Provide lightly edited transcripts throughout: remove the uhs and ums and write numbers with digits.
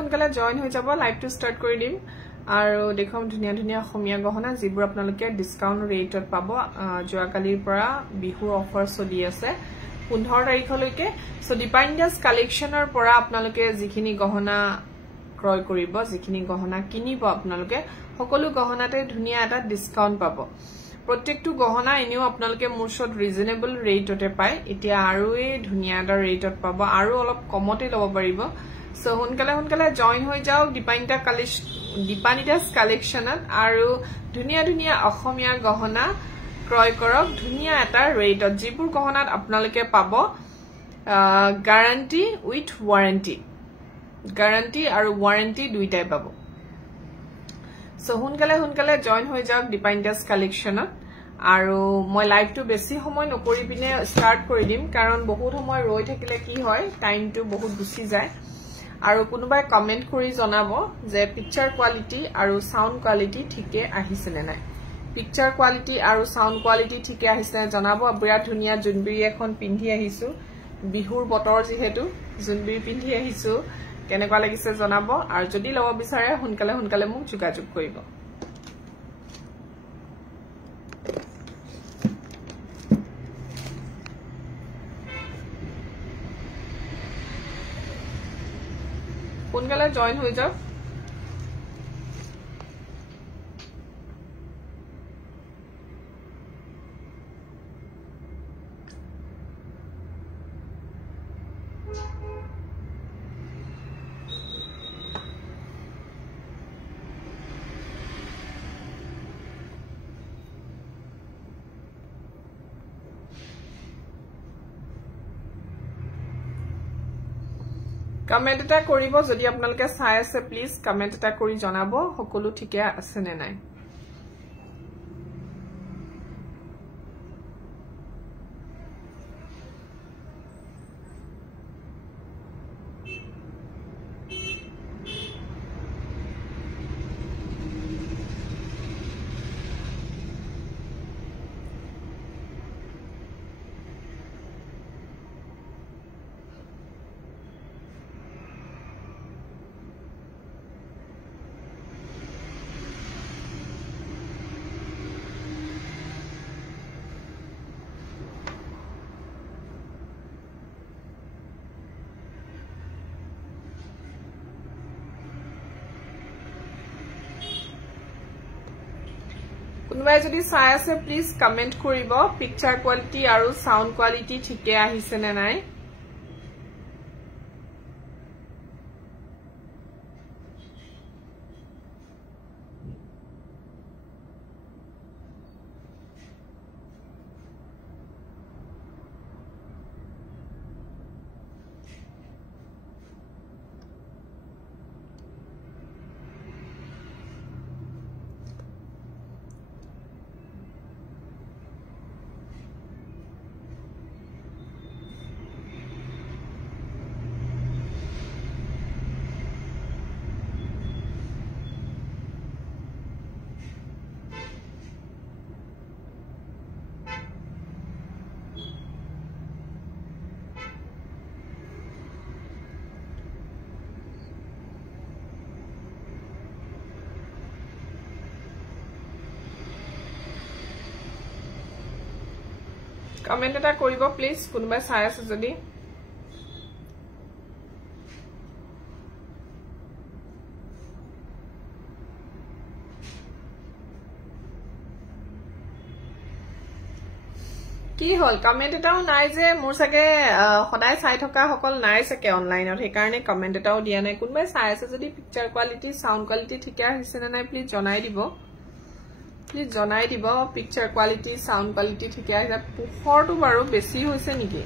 সোনকালে জয়েন হৈ যাব লাইভটো স্টাৰ্ট কৰি দিম আৰু দেখম ধুনিয়া ধুনিয়া অসমীয়া গহনা যিবোৰ আপোনালোকে ডিসকাউন্ট ৰেটত পাব যোৱাকালিৰ পৰা বিহু অফাৰ চলি আছে 15 তাৰিখলৈকে সো ডিপাইন্ডাস কালেকশনৰ পৰা আপোনালোকে যিখিনি গহনা ক্ৰয় কৰিব যিখিনি গহনা কিনিব আপোনালোকে সকলো গহনাতে ধুনিয়া এটা ডিসকাউন্ট পাব প্ৰত্যেকটো গহনা এনেও আপোনালোকে মুৰছত ৰিজনেবল ৰেটতে পায় এতিয়া আৰু এই ধুনিয়া এটা ৰেটত পাব আৰু অলপ কমতে লব পাৰিব সো সোনকালে জয়েন হৈ যাওক ডিপানিটাস কালেকশনত আৰু ধুনিয়া ধুনিয়া অসমীয়া গহনা ক্ৰয় কৰক ধুনিয়া এটা ৰেটত যিবোৰ গহনাত আপোনালোকে পাব গ্যাৰান্টি উইথ ওয়াৰেন্টি গ্যাৰান্টি আৰু ওয়াৰেন্টি দুইটাই পাব সো সোনকালে জয়েন হৈ যাওক ডিপানিটাস কালেকশনত আৰু মই লাইভটো বেছি সময় নকৰি পিনে স্টাৰ্ট কৰি দিম কাৰণ বহুত সময় ৰৈ থাকিলে কি হয় টাইমটো বহুত গুছি যায় আৰু কোনোবাই কমেন্ট কৰি জনাব যে পিকচাৰ কোৱালিটি আৰু সাউন্ড কোৱালিটি ঠিকে আহিছে নে নাই পিকচাৰ কোৱালিটি আৰু সাউন্ড কোৱালিটি ঠিকে আহিছে নে জনাব বিৰাট ধুনিয়া জুনবিৰি এখন পিন্ধি আহিছো বিহুৰ বতৰ যেহেতু জুনবিৰি পিন্ধি আহিছো কেনেকুৱা লাগিছে জনাব আৰু যদি লব বিচাৰে সোনকালে মোক যোগাযোগ কৰিব সোনকালে জয়েন হৈ যাওক কমেন্ট এটা কৰিব যদি আপোনালোকে চাই আছে প্লিজ কমেন্ট এটা কৰি জনাব সকলো ঠিকে আছে নে নাই কোনোবাই যদি চাই আছে প্লিজ কমেন্ট কৰিব পিকচাৰ কোৱালিটি আৰু সাউন্ড কোৱালিটি ঠিকে আহিছে নে নাই কমেন্ট এটা কৰিব প্লিজ কোনোবাই চাই আছে যদি কি হল কমেন্ট এটাও নাই যে মোৰ সাকে সদায় চাই থকা সকল নাই সাকে অনলাইনত সেই কাৰণে কমেন্ট এটাও দিয়া নাই কোনবাই চাই আছে যদি পিকচাৰ কোৱালিটি সাউন্ড কোৱালিটি ঠিকে আহিছে নে নাই প্লিজ জনাই দিব পিকচাৰ কোৱালিটি সাউন্ড কোৱালিটি ঠিকে আহিছে পোহৰটো বাৰু বেছি হৈছে নেকি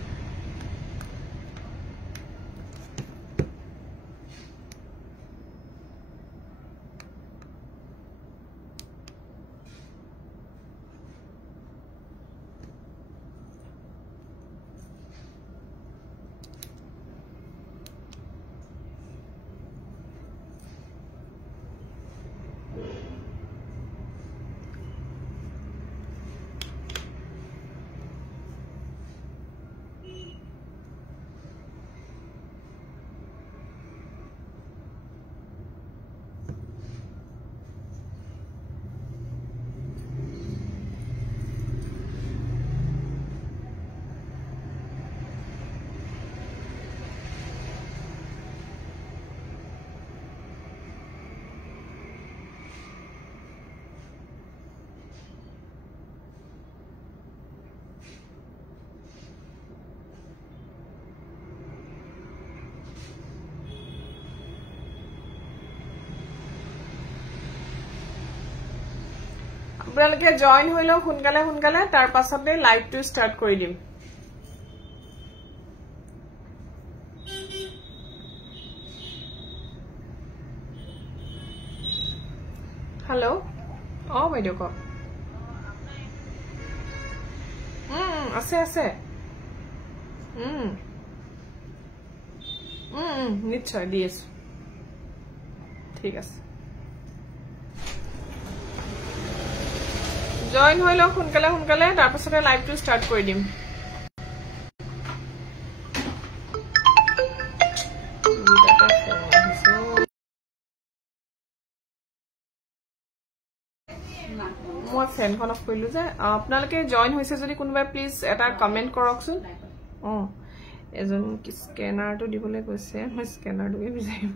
আপোনালোকে জয়েন হইলো সোনকালে তাৰ পাছতে লাইভটো স্টাৰ্ট কৰি দিম হেল্ল' বাইদেউ ক আছে নিশ্চয় দি আছো ঠিক আছে জয়েন হইলো সোনকালে তাৰ পাছতে লাইভটো স্টাৰ্ট কৰি দিম মই ফেনখন অফ কৰিলো যে আপোনালোকে জয়েন হৈছে যদি কোনোবাই প্লিজ এটা কমেন্ট কৰকচোন এজন স্কেনাৰটো দিবলৈ কৈছে মই স্কেনাৰটোকে বিচাৰিম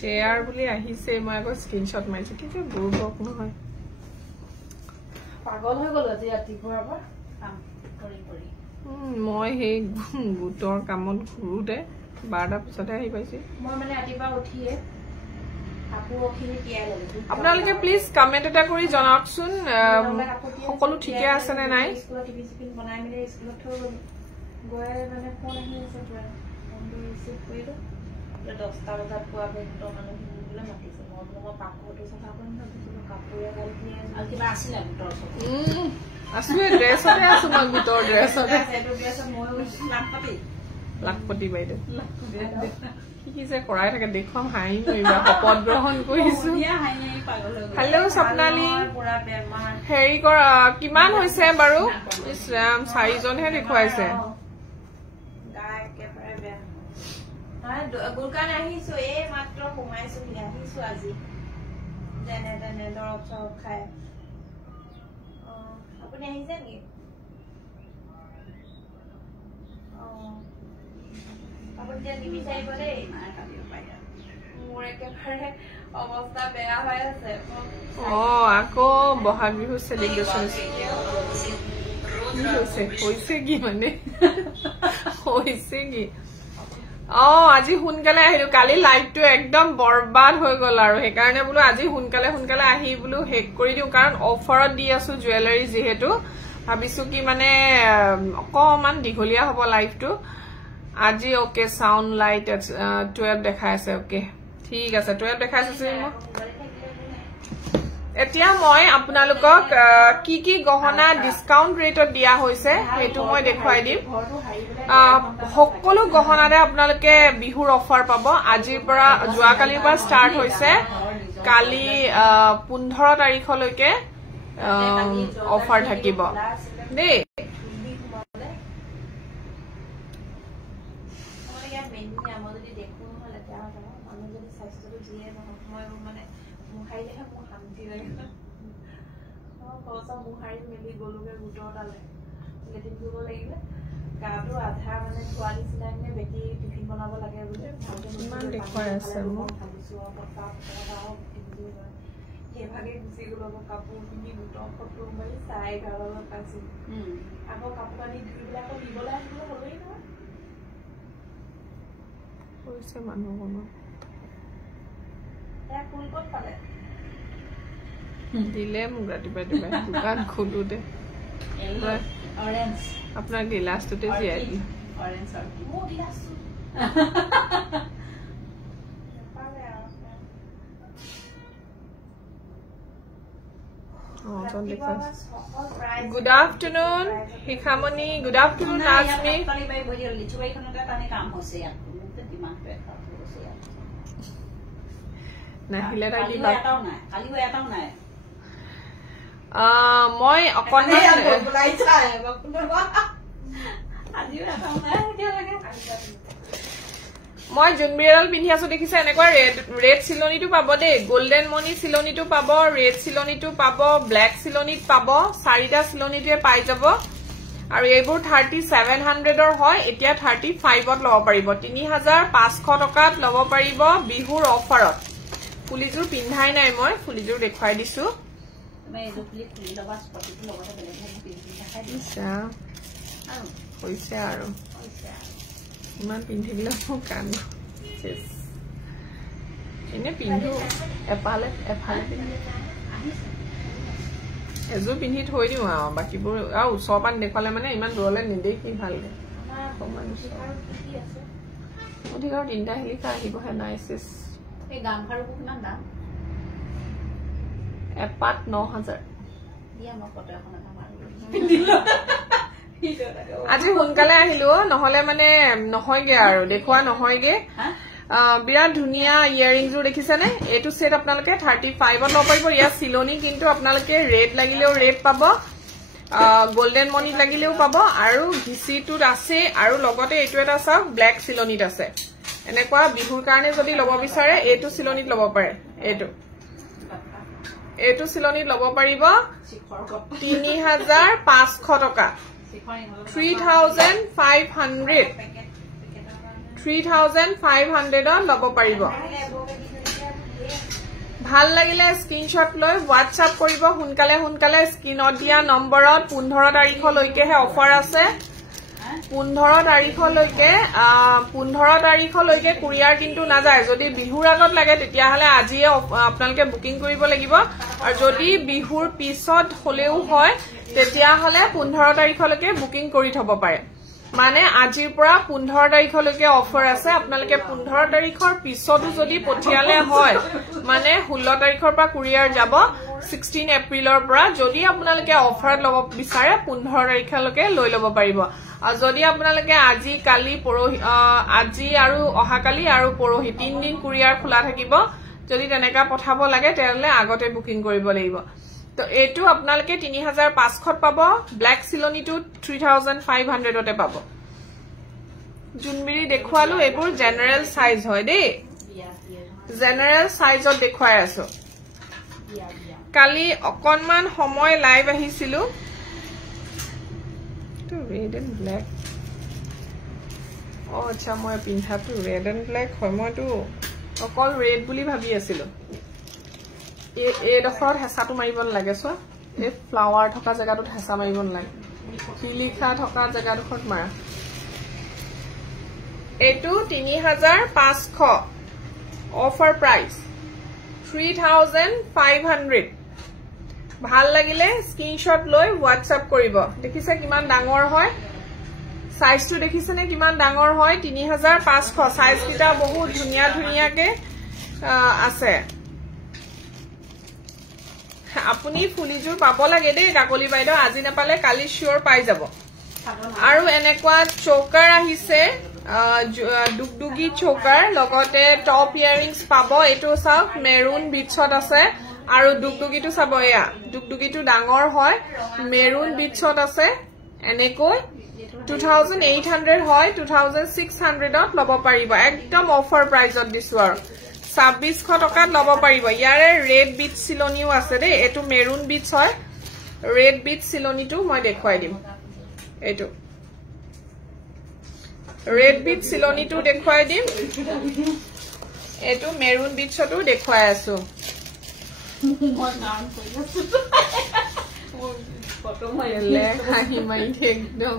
শেয়াৰ বুলি আহিছে মই আকৌ স্ক্ৰিনশ্বট মাৰিছো কি যে বুৰবক নহয় পাগল হৈ গল আজি ৰাতিপুৱাৰ পৰা কাম কৰি মই সেই গোটৰ কামত ঘুৰুতে 12টা পিছতে আহি পাইছো মই মানে ৰাতিপুৱা উঠিয়ে কাপোৰখিনি তিয়াই ললো আপোনালোকে প্লিজ কমেন্ট এটা কৰি জনাওকচোন সকলো ঠিকে আছে নে নাই স্কুলত টিফিন বনাই মিলে স্কুলত থৈ গৈ মানে ফোন আহি আছে পুৰা ফোনটো ৰিচিভ কৰিলো 10টা বজাত পোৱা বেগটো মানে হিন্দুলে মাতিছে মই পাকটো সফা কৰিম তাৰপিছত কাপোৰ এগাল দিয়ে আৰু কিবা আছিল গোটৰ আসলে ড্ৰেছতে আছো মই গোটৰ ড্ৰেছতে সেইটো ড্ৰেছত মই লাখপতি বাইদেউ কি যে কৰাই থাকে দেখুৱাম হাঁহি মাৰিবা শপত গ্ৰহণ কৰিছো হেল্ল' স্বপ্নালী হেৰি কৰা কিমান হৈছে বাৰু ইছৰাম 4জনহে দেখুৱাইছে গুৰকান আহিছো এই মাত্ৰ সোমাইছো আহিছো আজি যেনে তেনে দৰৱ চৰব খাই আপুনি আহিছে নেকি আপুনি এতিয়া নিবিচাৰিব দেই মোৰ একেবাৰে অৱস্থা বেয়া হৈ আছে আকৌ বহাগ বিহু চেলিব্ৰেশ্যন হৈছে কি মানে হৈছে কি আজি সোনকালে আহিলো কালি লাইভটো একদম বৰবাদ হৈ গল আৰু সেইকাৰণে বোলো আজি সোনকালে আহি বোলো হেক কৰি দিও কাৰণ অফাৰত দি আছো জুৱেলাৰী যেহেতু ভাবিছো কি মানে অকমান দীঘলীয়া হ'ব লাইভটো আজি ওকে সাউন্ড লাইট 12 দেখাই আছে ওকে ঠিক আছে 12 দেখাই আছে এতিয়া মই আপোনালোকক কি গহনা ডিসকাউন্ট ৰেটত দিয়া হৈছে হেতু মই দেখুৱাই দিম সকলো গহনাৰে আপোনালোকে বিহুৰ অফাৰ পাব আজিৰ পৰা জুৱা কালিৰ পৰা স্টাৰ্ট হৈছে কালি 15 তাৰিখলৈকে অফাৰ থাকিব দেই খৰচা মুহাৰি মেলি গলোগে গোটৰ তালে লেটিন কৰিব লাগিলে গাটো আধা মানে ধোৱা নিচিনা মানে বেটি টিফিন বনাব লাগে বোলে ইমান দেখুৱাই আছে মোক সেইভাগে গুচি গলো কাপোৰ পিন্ধি গোটৰ ফটো মাৰি 11:30 পাইছিল আকৌ কাপোৰ কানি ধুই পেলাই আকৌ দিবলৈ আহিবলৈ হ'লেই নহয় কৈছে মানুহ কোনো ফুল ক'ত পালে দিলে মোক ৰাতিপুৱা দোকান খোলোতে অৰেঞ্জ আপোনাৰ গিলাচটোতে জীয়াই দিম অৰেঞ্জ মোৰ গিলাচ Good afternoon, Hikhamoni. Good afternoon, Nazmi. Nahile ready ba? Moi okonman মই জুনবিৰাল পিন্ধি আছো দেখিছে এনেকুৱা ৰেড সিলনিটো পাব দে গোল্ডেন মনি সিলনিটো পাব ৰেড সিলনিটো পাব ব্ল্যাক সিলনিত পাব চাৰিটা সিলনিতে পাই যাব আৰু এইবোৰ 3700 ৰ হয় এতিয়া 35 ত লব পাৰিব 3500 টকাত লব পাৰিব বিহুৰ অফাৰত ফুলিজুৰ পিন্ধাই নাই মই ফুলিজুৰ দেখাই দিছো মই এই ফুলি ফুলি লবা স্পটিটো লগতে বেলেগ পিন্ধি দেখাই দিছা আৰু হৈছে আৰু ইমান পিন্ধি দিলে মোক কান চেস এনে পিন্ধো এফালে পিন্ধি এজো পিন্ধি থৈ দিও আৰু বাকিবোৰ আৰু ওচৰপান দেখালে মানে ইমান দূৰলে নেদেখি ভালকে অধিকাৰ তিনটা হেলিকা আহিবহে নাই চেস এই গামখাৰুবোৰ কিমান দাম এপাত 9000 দিয়া মই ফটো এখন এটা মাৰি আজি সোনকালে আহিলো নহলে মানে নহয়গে আৰু দেখুৱা নহয়গে বিৰাট ধুনিয়া ইয়াৰিংজোৰ দেখিছেনে এটো সেট আপোনালোকে 35 ত লব পাৰিব ইয়া সিলনি কিন্তু আপোনালোকে ৰেড লাগিলেও ৰেড পাব গোল্ডেন মনি লাগিলেও পাব আৰু ভিচিটোত আছে আৰু লগতে এটো এটা চাওক ব্ল্যাক সিলনিত আছে এনেকুৱা বিহুৰ কাৰণে যদি লব বিচাৰে এটো সিলনিত লব পাৰে এটো সিলনিত লব পাৰিব 3500 টকা 3500 লব পাৰিব ভাল লাগিলে স্ক্ৰিনশ্বট লৈ WhatsApp কৰিব সোনকালে স্ক্ৰিনত দিয়া নম্বৰত 15 তাৰিখলৈকেহে অফাৰ আছে 15 তাৰিখলৈকে কুৰিয়াৰ কিন্তু নাযায় যদি বিহুৰ আগত লাগে তেতিয়া হলে আজিয়ে আপোনালোকে বুকিং কৰিব লাগিব আৰু যদি বিহুৰ পিছত হলেও হয় তেতিয়া হলে 15 তাৰিখলৈকে বুকিং কৰি থব পাৰে মানে আজিৰ পৰা 15 তাৰিখলৈকে অফাৰ আছে আপোনালোকে 15 তাৰিখৰ পিছতো যদি পঠিয়ালে হয় মানে 16 তাৰিখৰ পৰা কুৰিয়াৰ যাব 16 এপ্ৰিলৰ পৰা যদি আপোনালোকে অফাৰত লব বিচাৰে 15 তাৰিখলৈকে লৈ লব পাৰিব আৰু যদি আপোনালোকে আজি কালি পৰহি আজি আৰু অহাকালি আৰু পৰহি 3 দিন কুৰিয়াৰ খোলা থাকিব যদি তেনেকা পঠাব লাগে তেলে আগতে বুকিং কৰিব লাগিব তো এটো আপোনালোকে 3500 পাব ব্ল্যাক সিলনিটো 3500 তে পাব জুনবিৰি দেখুৱালো এবোৰ জেনাৰেল সাইজ হয় দেই জেনাৰেল সাইজত দেখুৱাই আছো কালি অকনমান সময় লাইভ আহিছিলো তো ৰেড এন্ড ব্ল্যাক আচ্ছা মই পিন্ধাটো ৰেড এন্ড ব্ল্যাক হয় মইতো অকল ৰেড বুলি ভাবি আছিলো এই ডখৰত হেঁচাটো মাৰিব লাগে চোৱা এই ফ্লাৱাৰ থকা জেগাটোত হেঁচা মাৰিব নালাগে শিলিখা থকা জেগাডোখৰত মাৰা এইটো 3500 অফাৰ প্ৰাইচ 3500 ভাল লাগিলে স্ক্ৰিনশ্বট লৈ WhatsApp কৰিব দেখিছে কিমান ডাঙৰ হয় সাইজটো দেখিছেনে কিমান ডাঙৰ হয় 3500 সাইজ কিটা বহুত ধুনিয়াকে আছে আপুনি ফুলিজুৰ পাব লাগে দেই কাকলি বাইদেউ আজি নাপালে কালি শিওৰ পাই যাব আৰু এনেকুৱা চোকাৰ আহিছে দুগদুগি চোকাৰ লগতে টপ ইয়াৰিংছ পাব এটো চাওক মেৰুন বিটছত আছে আৰু দুগদুগিটো চাব এয়া দুগদুগিটো ডাঙৰ হয় মেৰুন বিটছত আছে এনেকৈ 2800 হয় 2600 ত লব পাৰিব একদম অফাৰ প্ৰাইজত দিছো আৰু 2600 টকাত লব পাৰিব ইয়াৰে ৰেড বিট সিলনিও আছে দেই এটো মেৰুন বিটছ হয় ৰেড বিট চিলনিটো মই দেখুৱাই দিম এইটো ৰেড বিট চিলনিটো দেখুৱাই দিম এইটো মেৰুন বিটছটো দেখুৱাই আছো মই নাম কৈ আছো ফটো মাৰিলে হাঁহি মাৰি একদম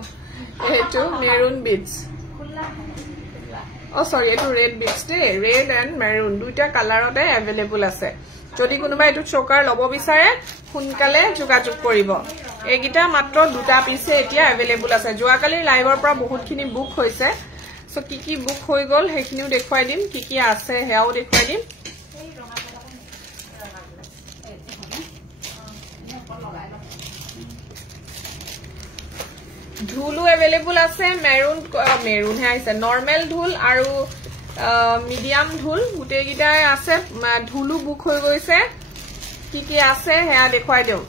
এইটো মেৰুন বিটছ সৰি এইটো ৰেড বিটছ দেই ৰেড এণ্ড মেৰুন দুইটা কালাৰতে এভেইলেবল আছে যদি কোনোবা এইটো চকাৰ ল'ব বিচাৰে সোনকালে যোগাযোগ কৰিব এইকেইটা মাত্ৰ দুটা পিছে এতিয়া এভেইলেবল আছে যোৱাকালিৰ লাইভৰ পৰা বহুতখিনি বুক হৈছে সো কি বুক হৈ গ'ল সেইখিনিও দেখুৱাই দিম কি আছে হেয়াও দেখুৱাই দিম ঢোলো এভেইলেবল আছে মেৰুন হে আছে নৰ্মেল ঢোল আৰু মিডিয়াম ঢোল গোটেইকেইটাই আছে ঢোলো বুক হৈ গৈছে কি আছে হেয়া দেখুৱাই দিওঁ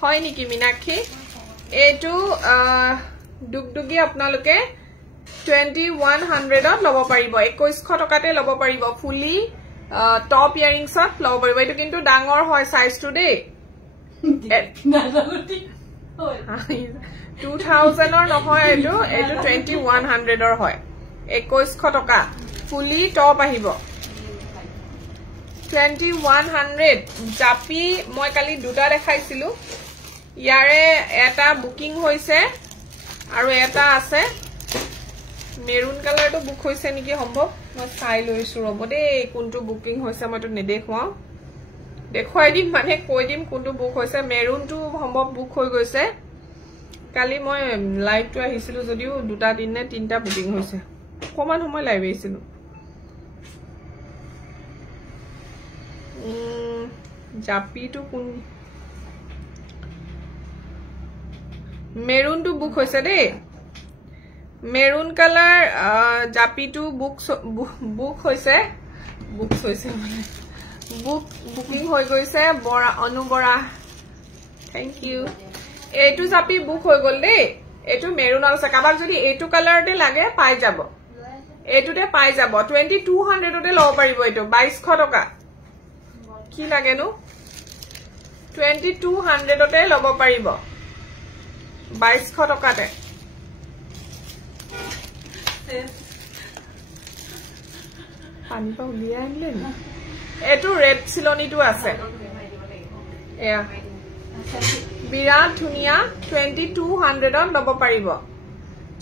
হয় নেকি মিনাক্ষী এইটো ডুগডুগি আপোনালোকে 2100ত ল'ব পাৰিব 2100 টকাতে ল'ব পাৰিব ফুলি টপ ইয়াৰিংছত ল'ব পাৰিব এইটো কিন্তু ডাঙৰ হয় সাইজটো দেই 2000 নহয় এইটো 2100 হয় 2100 টকা ফুলি টপ আহিব 2100 জাপি মই কালি দুটা দেখাইছিলো ইয়াৰে এটা বুকিং হৈছে আৰু এটা আছে মেৰুন কালাৰটো বুক হৈছে নেকি সম্ভৱ মই চাই লৈছো ৰব দেই কোনটো বুকিং হৈছে মইতো নেদেখুৱাও দেখুৱাই দিম মানে কৈ দিম কোনটো বুক হৈছে মেৰুনটো সম্ভৱ বুক হৈ গৈছে কালি মই লাইভটো আহিছিলো যদিও দুটা দিন নে তিনটা বুকিং হৈছে অকমান সময় লাইভ আহিছিলো জাপিটো কোন মেৰুনটো বুক হৈছে দেই মেৰুন কালাৰ জাপিটো বুক হৈছে মানে বুকিং হৈ গৈছে বৰা অনুবৰা থ্যাংক ইউ এইটো জাপি বুক হৈ গল দেই এইটো মেৰুন আছে কাবাক যদি এইটো কালাৰতে লাগে পাই যাব এইটোতে পাই যাব 2200তে ল'ব পাৰিব এইটো 2200 টকা কি লাগেনো 2200তে ল'ব পাৰিব 2200 টকাতে পানী পা উলিয়াই আনিলে নি এইটো ৰেড চিলনিটো আছে এয়া বিৰাট ধুনীয়া 2200ত ল'ব পাৰিব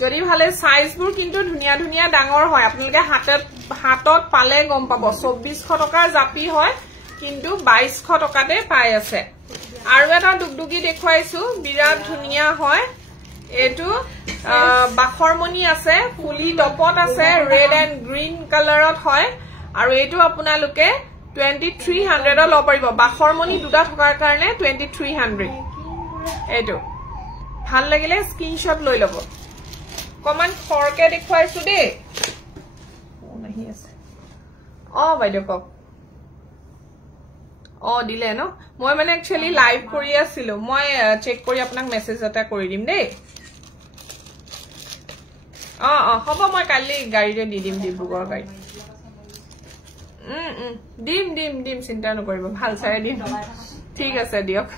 যদি ভালে সাইজবোৰ কিন্তু ধুনীয়া ধুনীয়া ডাঙৰ হয় আপোনালোকে হাতত পালে গম পাব 2400 টকাৰ জাপি হয় কিন্তু 2200 টকাতে পাই আছে আৰু এটা ডুগডুগি দেখুৱাইছো বিৰাট ধুনীয়া হয় এইটো বাখৰমণি আছে ফুলি টপত আছে ৰেড এণ্ড গ্ৰীন কালাৰত হয় আৰু এইটো আপোনালোকে 2300 ল'ব পাৰিব বাখৰমণি দুটা থকাৰ কাৰণে 2300 এইটো ভাল লাগিলে স্ক্ৰিনশ্বট লৈ ল'ব কমান খৰকে দেখুৱাইছো দেই নাহি আছে বাইদেউ কক দিলে ন মই মানে একচুয়ালি লাইভ কৰি আছিলো মই চেক কৰি আপোনাক মেছেজ এটা কৰি দিম দেই হ'ব মই কালি গাড়ীৰে দি দিম ডিব্ৰুগড় গাড়ী দিম চিন্তা নকৰিব ভাল চাই দিম ঠিক আছে দিয়ক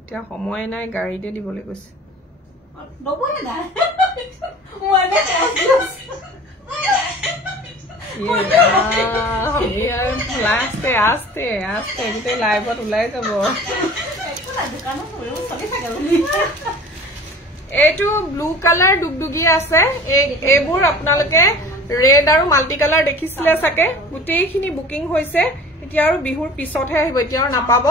এতিয়া সময় নাই গাড়ীতে দিবলৈ কৈছে আস্তে গোটেই লাইভত ওলাই যাব এইটো ব্লু কালাৰ ডুগডুগি আছে এইবোৰ আপোনালোকে ৰেড আৰু মাল্টি কালাৰ দেখিছিলে চাগে গোটেইখিনি বুকিং হৈছে এতিয়া আৰু বিহুৰ পিছতহে আহিব এতিয়া আৰু নাপাব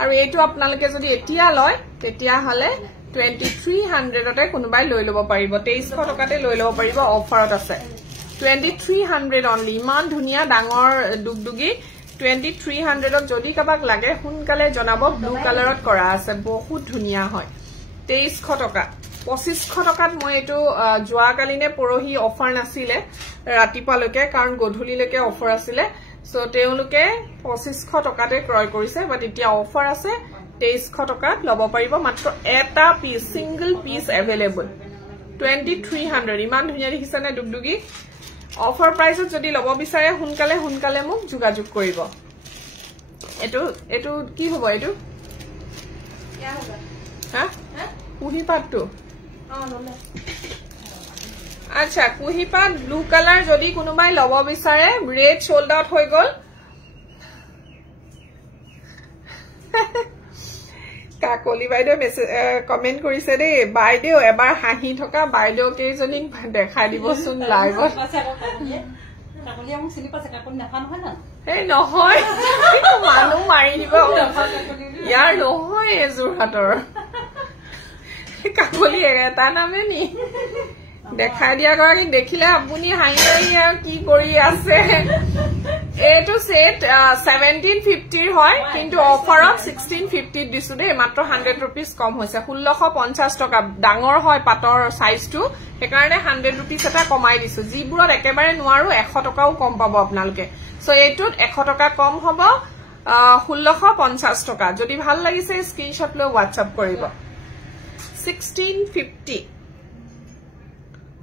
আৰু এইটো আপোনালোকে যদি এতিয়া লয় তেতিয়া হলে 2300তে কোনোবাই লৈ ল'ব পাৰিব 2300 টকাতে লৈ ল'ব পাৰিব অফাৰত আছে 2300 অনলি ইমান ধুনীয়া ডাঙৰ ডুগডুগি 2300ত যদি কাবাক লাগে সোনকালে জনাব ব্লু কালাৰত কৰা আছে বহুত ধুনীয়া হয় 2300 টকা 2500 টকাত মই এইটো যোৱাকালি নে পৰহি অফাৰ নাছিলে ৰাতিপুৱালৈকে কাৰণ গধূলিলৈকে অফাৰ আছিলে সো তেওঁলোকে 2500 টকাতে ক্ৰয় কৰিছে বাট এতিয়া অফাৰ আছে 2300 টকাত ল'ব পাৰিব মাত্ৰ এটা পিস সিঙ্গল পিস এভেইলেবল 2300 ইমান ধুনীয়া দেখিছানে ডুগডুগি অফাৰ প্ৰাইসত যদি ল'ব বিচাৰে সোনকালে মোক যোগাযোগ কৰিব এটো কি হব এটো क्या होगा হা কুহিপাতটো আচ্ছা কুহিপাত ব্লু কালার যদি কোনোবাই লব বিচাৰে ৰেড সোল্ড আউট হৈ গল কাকলি বাইদেউ মেসেজ কমেন্ট কৰিছে দেই বাইদেউ এবাৰ হাঁহি থকা বাইদেউ কেইজনী দেখাই দিবচোন লাইভত কাকলিয়া মোক চিনি পাছে কাকলি নাফা নহয় না এই নহয় মানুহ মাৰি দিব ইয়াৰ নহয় যোৰহাটৰ কাকলি এটা নামে নি দেখাই দিয়া গৰাকী দেখিলে আপুনি হাঁহি হাঁহি আৰু কি কৰি আছে এইটো সেট 1750 হয় কিন্তু অফাৰত 1650 দিছো দেই মাত্ৰ 100 रुपीस কম হৈছে 1650 টকা ডাঙৰ হয় পাটৰ সাইজটো সেইকাৰণে 100 रुपीस এটা কমাই দিছো জিবোৰত একেবাৰে নোৱাৰো 100 টকাও কম পাব আপোনালোকে সো এইটোত 100 টকা কম হ'ব 1650 টকা যদি ভাল লাগিছে স্ক্ৰিনশ্বট লৈ WhatsApp কৰিব 1650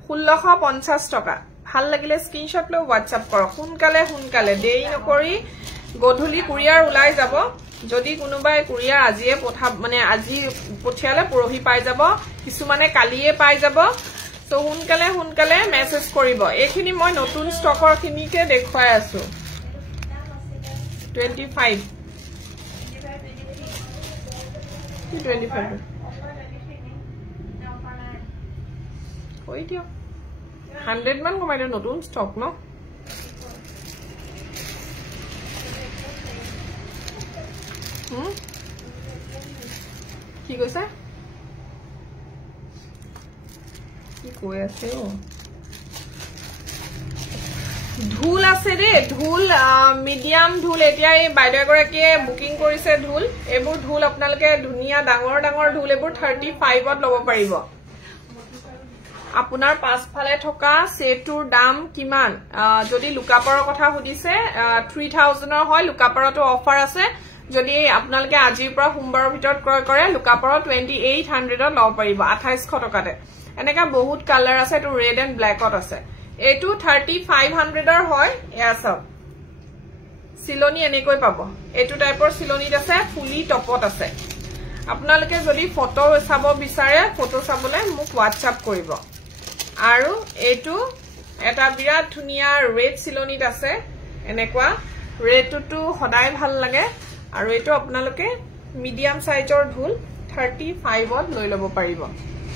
1650 টকা ভাল লাগিলে স্ক্ৰিনশট লৈ WhatsApp কৰক সোনকালে দেৰি নকৰি গধুলি কুৰিয়াৰ ওলাই যাব যদি কোনোবাই কুৰিয়াৰ আজিয়ে পঠা মানে আজি পঠিয়ালে পৰহি পাই যাব কিছুমানে কালিয়ে পাই যাব তো সোনকালে মেসেজ কৰিব এইখিনি মই নতুন ষ্টকৰ খিনিকে দেখুৱাই আছো 25 কৈ দিও 100 মান কমাই দিও নতুন ষ্টক ন কি কৈছে কি কৈ আছে ও ঢোল আছে ৰে ঢোল মিডিয়াম ঢোল এতিয়া এই বাইদেউ গৰাকীয়ে বুকিং কৰিছে ঢোল এবোৰ ঢোল আপোনালোকে ধুনিয়া ডাঙৰ ঢোল এবোৰ 35ত লব পাৰিব আপোনাৰ পাছফালে থকা সেটৰ দাম কিমান যদি লুকাপাৰৰ কথা সুধিছে 3000 ৰ হয় লুকাপাৰটো অফাৰ আছে যদি আপোনালোকে আজিৰ পৰা সোমবাৰৰ ভিতৰত ক্ৰয় কৰে লুকাপাৰৰ 2800 ত লব পাৰিব 2800 টকাতে এনেকা বহুত কালাৰ আছে এটো ৰেড এন্ড ব্ল্যাকত আছে এটো 3500 ৰ হয় এয়া সব সিলনি এনেকৈ পাব এটো টাইপৰ সিলনিত আছে ফুলি টপত আছে আপোনালোকে যদি ফটো চাব বিচাৰে ফটো চাবলে মোক WhatsApp কৰিব আৰু এটো এটা বিৰাট ধুনিয়া ৰেড সিলনিত আছে এনেকুৱা ৰেডটো সদায় ভাল লাগে আৰু এটো আপোনালোকে মিডিয়াম সাইজৰ ঢোল 35ত লৈ লব পাৰিব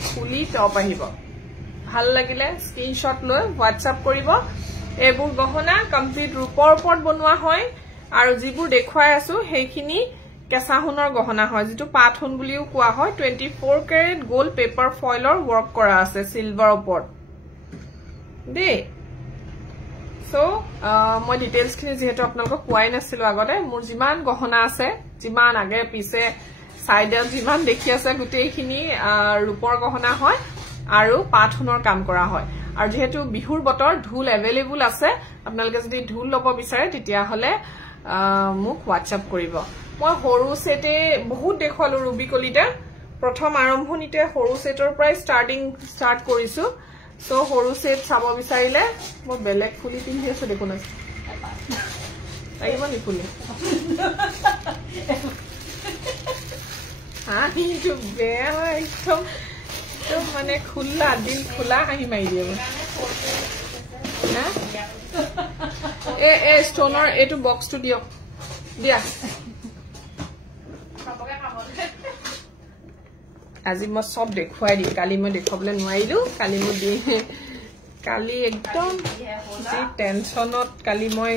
ফুলি টপ আহিব ভাল লাগিলে স্ক্ৰিনশট লৈ WhatsApp কৰিব এবোৰ গহনা কমপ্লিট ৰূপৰ ওপৰত বনোৱা হয় আৰু যিবোৰ দেখুৱাই আছো সেইখিনি কেঁচা সোণৰ গহনা হয় যেটো পাথন বুলিও কোৱা হয় 24 ক্যাৰেট গোল্ড পেপাৰ ফয়েলৰ ওয়াৰ্ক কৰা আছে সিলভাৰ ওপৰত দে সো মই ডিটেইলস খিনি যেহেতু আপোনালোকক কোৱাই নাছিলো আগতে মোৰ যিমান গহনা আছে যিমান আগে পিছে সাইডত যিমান দেখি আছে গুটেইখিনি ৰূপৰ গহনা হয় আৰু পাথনৰ কাম কৰা হয় আৰু যেহেতু বিহুৰ বতৰ ঢোল এভেইলেবল আছে আপোনালোকে যদি ঢোল লব বিচাৰে তেতিয়া হলে মোক WhatsApp কৰিব মই সৰু সেটে বহুত দেখুৱালো ৰুবি কলিটা প্ৰথম আৰম্ভণিতে সৰু সেটৰ প্ৰায় ষ্টাৰ্ট কৰিছো সো সৰু সেট চাব বিচাৰিলে মই বেলেগ ফুলি পিন্ধি আছে দেখুন আছে লাগিব নি ফুলি হাঁহিটো বেয়া হয় একদম মানে খোলা দিল খোলা হাঁহি মাৰি দিয়ে এ ষ্টনৰ এইটো বক্সটো দিয়ক দিয়া আজি মই সব দেখুৱাই দিম কালি মই দেখাবলৈ নোৱাৰিলো কালি মই কালি একদম যি টেনশনত কালি মই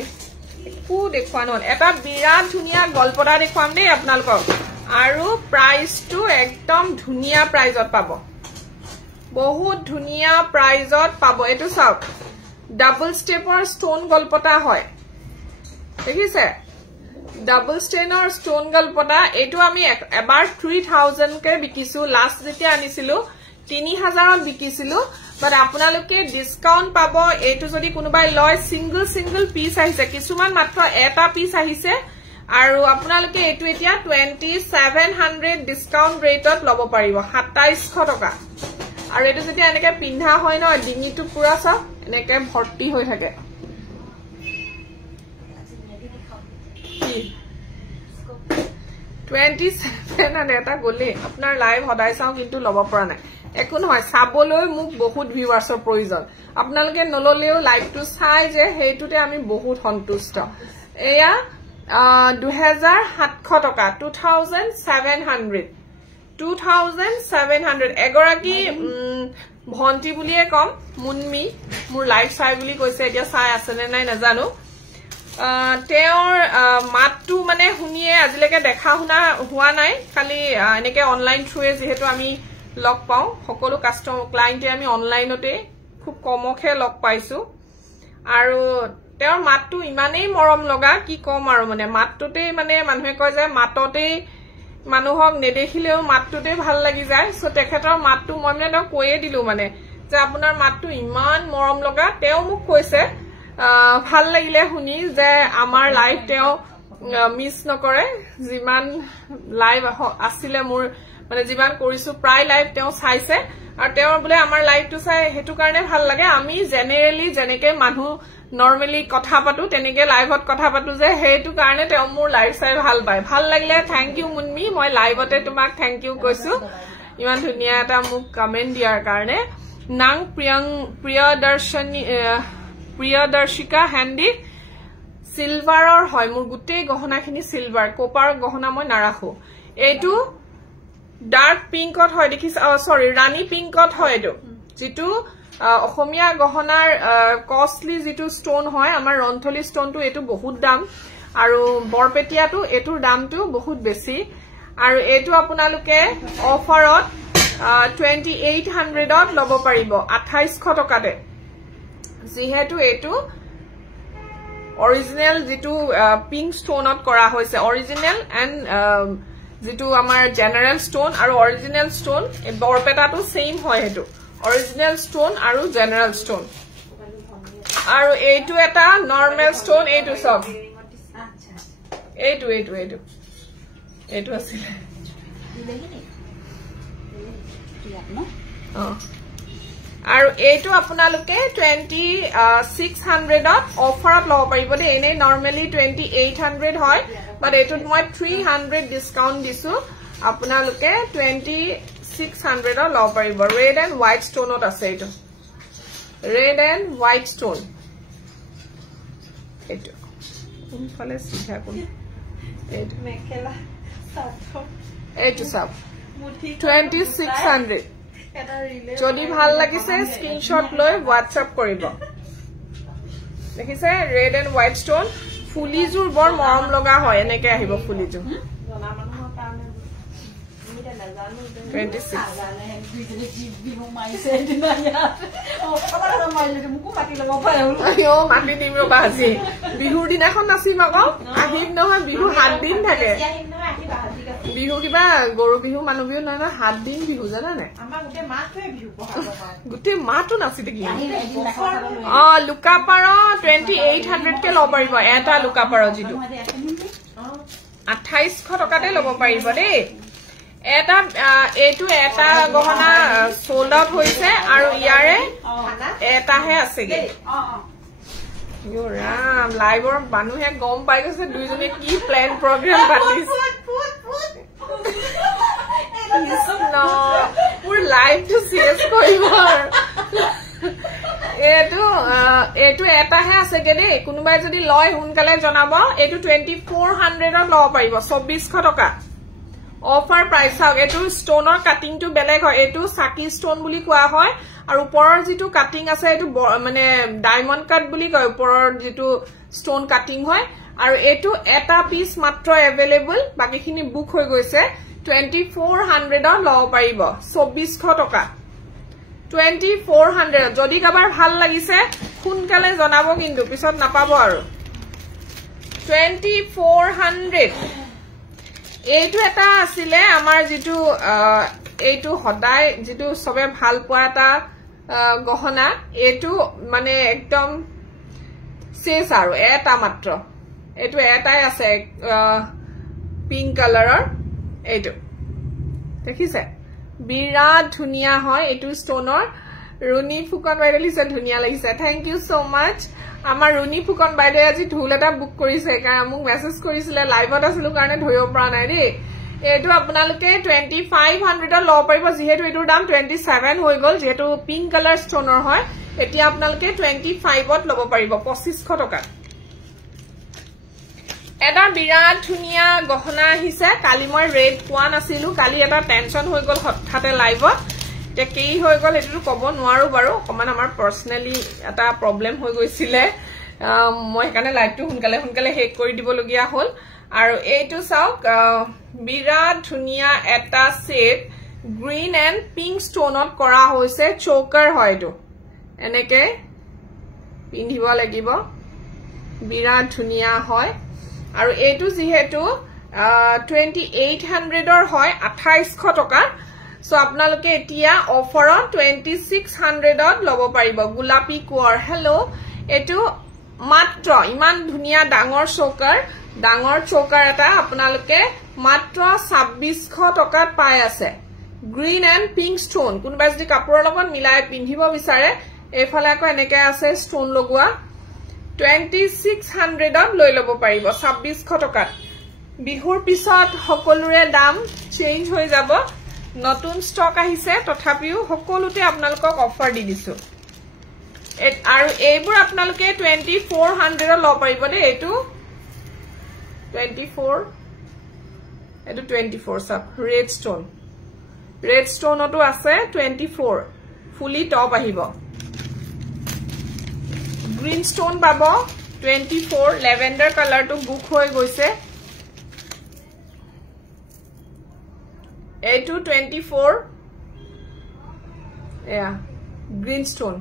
একো দেখুৱা নহল এটা বিৰাট ধুনিয়া গল্পটা দেখুৱাম দেই আপোনালোকক আৰু প্ৰাইসটো একদম ধুনিয়া প্ৰাইজত পাব বহুত ধুনিয়া প্ৰাইজত পাব এটো চাওক ডাবল স্টেপৰ ষ্টোন গল্পটা হয় দেখিছে ডাবল স্টেনৰ ষ্টোন গল্পটা এটো আমি এবাৰ 3000 কে বিকিছো লাষ্ট যেতিয়া আনিছিলো 3000 ত বিকিছিলো বাট আপোনালোকে ডিসকাউন্ট পাব এটো যদি কোনোবাই লয় সিঙ্গল পিস আহিছে কিছুমান মাত্ৰ এটা পিস আহিছে আৰু আপোনালোকে এটো এতিয়া 2700 ডিসকাউন্ট ৰেটত লব পাৰিব 2700 টকা আৰু এটো যেতিয়া এনেকে পিন্ধা হয় ন ডিঙিটো পুৰা সব এনেকে ভৰ্তি হৈ থাকে 2700 এটা গলে আপোনাৰ লাইভ হদাই চাও কিন্তু লব পৰা নাই একো নহয় চাবলৈ মোক বহুত ভিউৱাৰ্ছৰ প্ৰয়োজন আপোনালোকে নললেও লাইভটো চাই যে হেইটোতে আমি বহুত সন্তুষ্ট এয়া 2700 টকা 2700 এগৰাকী ভন্টি বুলিয়ে কম মুনমি মোৰ লাইভ চাই বুলি কৈছে এতিয়া চাই আছে নে নাই নাজানো তেওঁৰ মাতটো মানে শুনিয়ে আজিলৈকে দেখা শুনা হোৱা নাই খালি এনেকে অনলাইন থ্ৰুৱে যেহেতু আমি লগ পাওঁ সকলো কাস্টমাৰ ক্লায়েন্টে আমি অনলাইনতে খুব কমখে লগ পাইছো আৰু তেওঁৰ মাতটো ইমানেই মৰম লগা কি কম আৰু মানে মাতটোতে মানে মানুহে কয় যে মাততে মানুহক নেদেখিলেও মাতটোতে ভাল লাগি যায় সো তেখেতৰ মাতটো মই মানে কৈয়ে দিলো মানে যে আপোনাৰ মাতটো ইমান মৰম লগা তেওঁ মোক কৈছে ভাল লাগিলে শুনি যে আমাৰ লাইভ তেওঁ মিস নকৰে যিমান লাইভ আছিল মোৰ মানে যিমান কৰিছো প্ৰায় লাইভ তেওঁ চাইছে আৰু তেওঁৰ বলে আমাৰ লাইভটো চাই হেতু কাৰণে ভাল লাগে আমি জেনাৰেলি জেনেকে মানুহ নৰমালি কথা পাতু তেনেকে লাইভত কথা পাতু যে হেতু কাৰণে তেওঁ মোৰ লাইভ চাই ভাল পায় ভাল লাগিলে থ্যাংক ইউ মুনমি মই লাইভতে তোমাক থ্যাংক ইউ কৈছো ইমান ধুনিয়া এটা মোক কমেন্ট দিয়াৰ কাৰণে নাং প্ৰিয়দৰ্শিকা হেন্দি সিলভাৰৰ হয় মোৰ গুটেই গহনাখিনি সিলভাৰ কোপাৰৰ গহনা মই নাৰাখো এটো ডাৰ্ক পিঙ্কত হয় দেখিছ সৰি ৰানী পিঙ্কত হয় এটো যেটো অসমীয়া গহনাৰ কষ্টলি যেটো স্টোন হয় আমাৰ ৰন্থলি স্টোনটো এটো বহুত দাম আৰু বৰপেটিয়াটো এটোৰ দামটো বহুত বেছি আৰু এটো আপোনালোকে অফাৰত 2800 ত লব পাৰিব 2800 টকাতে যেহেতু এটো অৰিজিনাল যেটো পিঙ্ক স্টোনত কৰা হৈছে অৰিজিনাল এন্ড যেটো আমাৰ জেনাৰেল স্টোন আৰু অৰিজিনাল স্টোন বৰপেটাটো সেম হয় হেতু অৰিজিনাল স্টোন আৰু জেনাৰেল স্টোন আৰু এইটো এটা নৰমাল স্টোন এইটো সব এইটো আছিল আৰু এইটো আপোনালোকে 2600 ত অফাৰত লব পাৰিব দে এনে নরমালি 2800 হয় বাট এটোত মই 300 ডিসকাউন্ট দিছো আপোনালোকে 2600 ত লব পাৰিব ৰেড এন্ড হোৱাইট স্টোনত আছে এটো ৰেড এন্ড হোৱাইট স্টোন এটো কোনফালে সিধা কোন এটো মেখেলা এটো সব 2600 যদি ভাল লাগিছে স্ক্রিনশট লৈ হোয়াটসঅ্যাপ কৰিব দেখিছে ৰেড এন্ড হোৱাইট স্টোন ফুলিজুৰ বৰ মৰম লগা হয় এনেকে আহিব ফুলিজুৰ 26 মাতি দিম ৰবা আজি বিহুৰ দিনাখন নাচিম আকৌ আহিম নহয় বিহু 7 দিন থাকে বিহু কিবা গৰু বিহু মানুহ বিহু নহয় 7 দিন বিহু জানা নাই গোটেই মাহটো নাচি থাকি লুকাপাৰ 2800 কে লব পাৰিব এটা লুকাপাৰ যিটো 2800 টকাতে লব পাৰিব দেই এটা এইটো এটা গহনা সোল্ড আউট হৈছে আৰু ইয়াৰে এটাহে আছে গে ইও ৰাম লাইভৰ মানুহে গম পাই গৈছে দুইজনে কি প্ল্যান প্ৰগ্ৰাম পাতিছে মোৰ লাইভটো সিৰিয়াস কৰিব এইটো এটাহে আছে গে দেই কোনোবাই যদি লয় হুনকালে জনাব এইটো 2400 ত লব পাৰিব 2400 টকা অফাৰ প্ৰাইস হাও এটো স্টোনৰ কাটিংটো বেলেগ হয় এটো সাকি স্টোন বুলি কোৱা হয় আৰু ওপৰৰ যেটো কাটিং আছে এটো মানে ডায়মন্ড কাট বুলি কয় ওপৰৰ যেটো স্টোন কাটিং হয় আৰু এটো এটা পিস মাত্ৰ अवेलेबल বাকিখিনি বুক হৈ গৈছে 2400 ত লব পাৰিব 2400 টকা 2400 যদি কাবাৰ ভাল লাগিছে খুনকালে জনাব কিন্তু পিছত নাপাব আৰু 2400 এইটো এটা আছিল আমাৰ যেটো এইটো হদাই যেটো সবে ভাল পোৱা এটা গহনা এইটো মানে একদম শেষ আৰু এটা মাত্ৰ এইটো এটাই আছে পিঙ্ক কালাৰৰ এইটো দেখিছে বিৰাট ধুনিয়া হয় এইটো স্টোনৰ ৰুনি ফুকন ভাইৰেলিছে ধুনিয়া লাগিছে থ্যাংক ইউ সো মাচ আমাৰ ৰুনি ফুকন বাইদেউ আজি ঢোল এটা বুক কৰিছে কাৰণ মোক মেছেজ কৰিছিলে লাইভত আছিলো কাৰণে ধৰিব পৰা নাই দেই এইটো আপোনালোকে 2500 ল'ব পাৰিব যেহেতু এইটোৰ দাম 27 হৈ গল যেহেতু পিংক কালাৰ ষ্টনৰ হয় এতিয়া আপোনালোকে 25ত ল'ব পাৰিব 2500 টকা এটা বিৰাট ধুনিয়া গহনা আহিছে কালি মই ৰেড পোৱা নাছিলো কালি এটা টেনচন হৈ গল হঠাতে লাইভত তে কি হৈ গল এটো কব নোৱাৰো বাৰু অকমান আমাৰ পাৰ্সোনালি এটা প্ৰবলেম হৈ গৈছিলে মই কাৰণে লাইভটো সোনকালে হেক কৰি দিব লগিয়া হল আৰু এইটো চাওক বিৰাট ধুনিয়া এটা সেট গ্ৰীন এন্ড পিংক ষ্টনত কৰা হৈছে চোকাৰ হয়টো এনেকে পিন্ধিব লাগিব বিৰাট ধুনিয়া হয় আৰু এইটো যেহেতু 2800 ৰ হয় 2800 টকা সো আপোনালোকে এতিয়া অফাৰত 2600 ত ল'ব পাৰিব গোলাপী কোৰ হেল্ল এটো মাত্ৰ ইমান ধুনিয়া ডাঙৰ চোকাৰ এটা আপোনালোকে মাত্ৰ 2600 টকাত পাই আছে গ্ৰীন এন্ড পিংক ষ্টন কোনবা যদি কাপোৰৰ লগত মিলাই পিন্ধিব বিচাৰে এফালে আকৌ এনেকে আছে ষ্টন লগোৱা 2600 ত লৈ ল'ব পাৰিব 2600 টকাত বিহুৰ পিছত সকলোৰে দাম চেঞ্জ হৈ যাব নতুন ষ্টক আহিছে তথাপিও সকলোতে আপোনালোকক অফাৰ দি দিছো আৰু এইবোৰ আপোনালোকে 2400 ল'ব পাৰিব দে এইটো 24 সব ৰেড ষ্টনটো আছে 24 ফুলি টপ আহিব গ্ৰীন ষ্টন পাব 24 লেভেণ্ডাৰ কালাৰটো বুক হৈ গৈছে এইটো 24 এয়া গ্ৰীন ষ্টন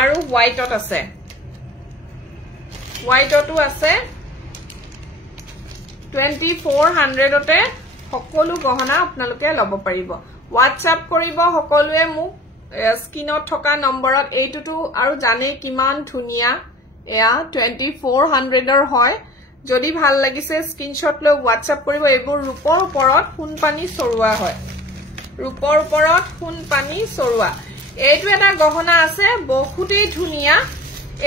আৰু হোৱাইটত আছে হোৱাইটটো আছে 2400 তে সকলো গহনা আপোনালোকে ল'ব পাৰিব WhatsApp কৰিব সকলোৱে মোক স্ক্ৰিনত থকা নম্বৰত এইটোটো আৰু জানে কিমান ধুনিয়া এয়া 2400 ৰ হয় যদি ভাল লাগিছে স্ক্ৰিনশ্বট লৈ WhatsApp কৰিব এইবোৰ ৰূপৰ ওপৰত সোণপানী চৰুৱা হয় ৰূপৰ ওপৰত সোণপানী চৰুৱা এইটো এটা গহনা আছে বহুতেই ধুনিয়া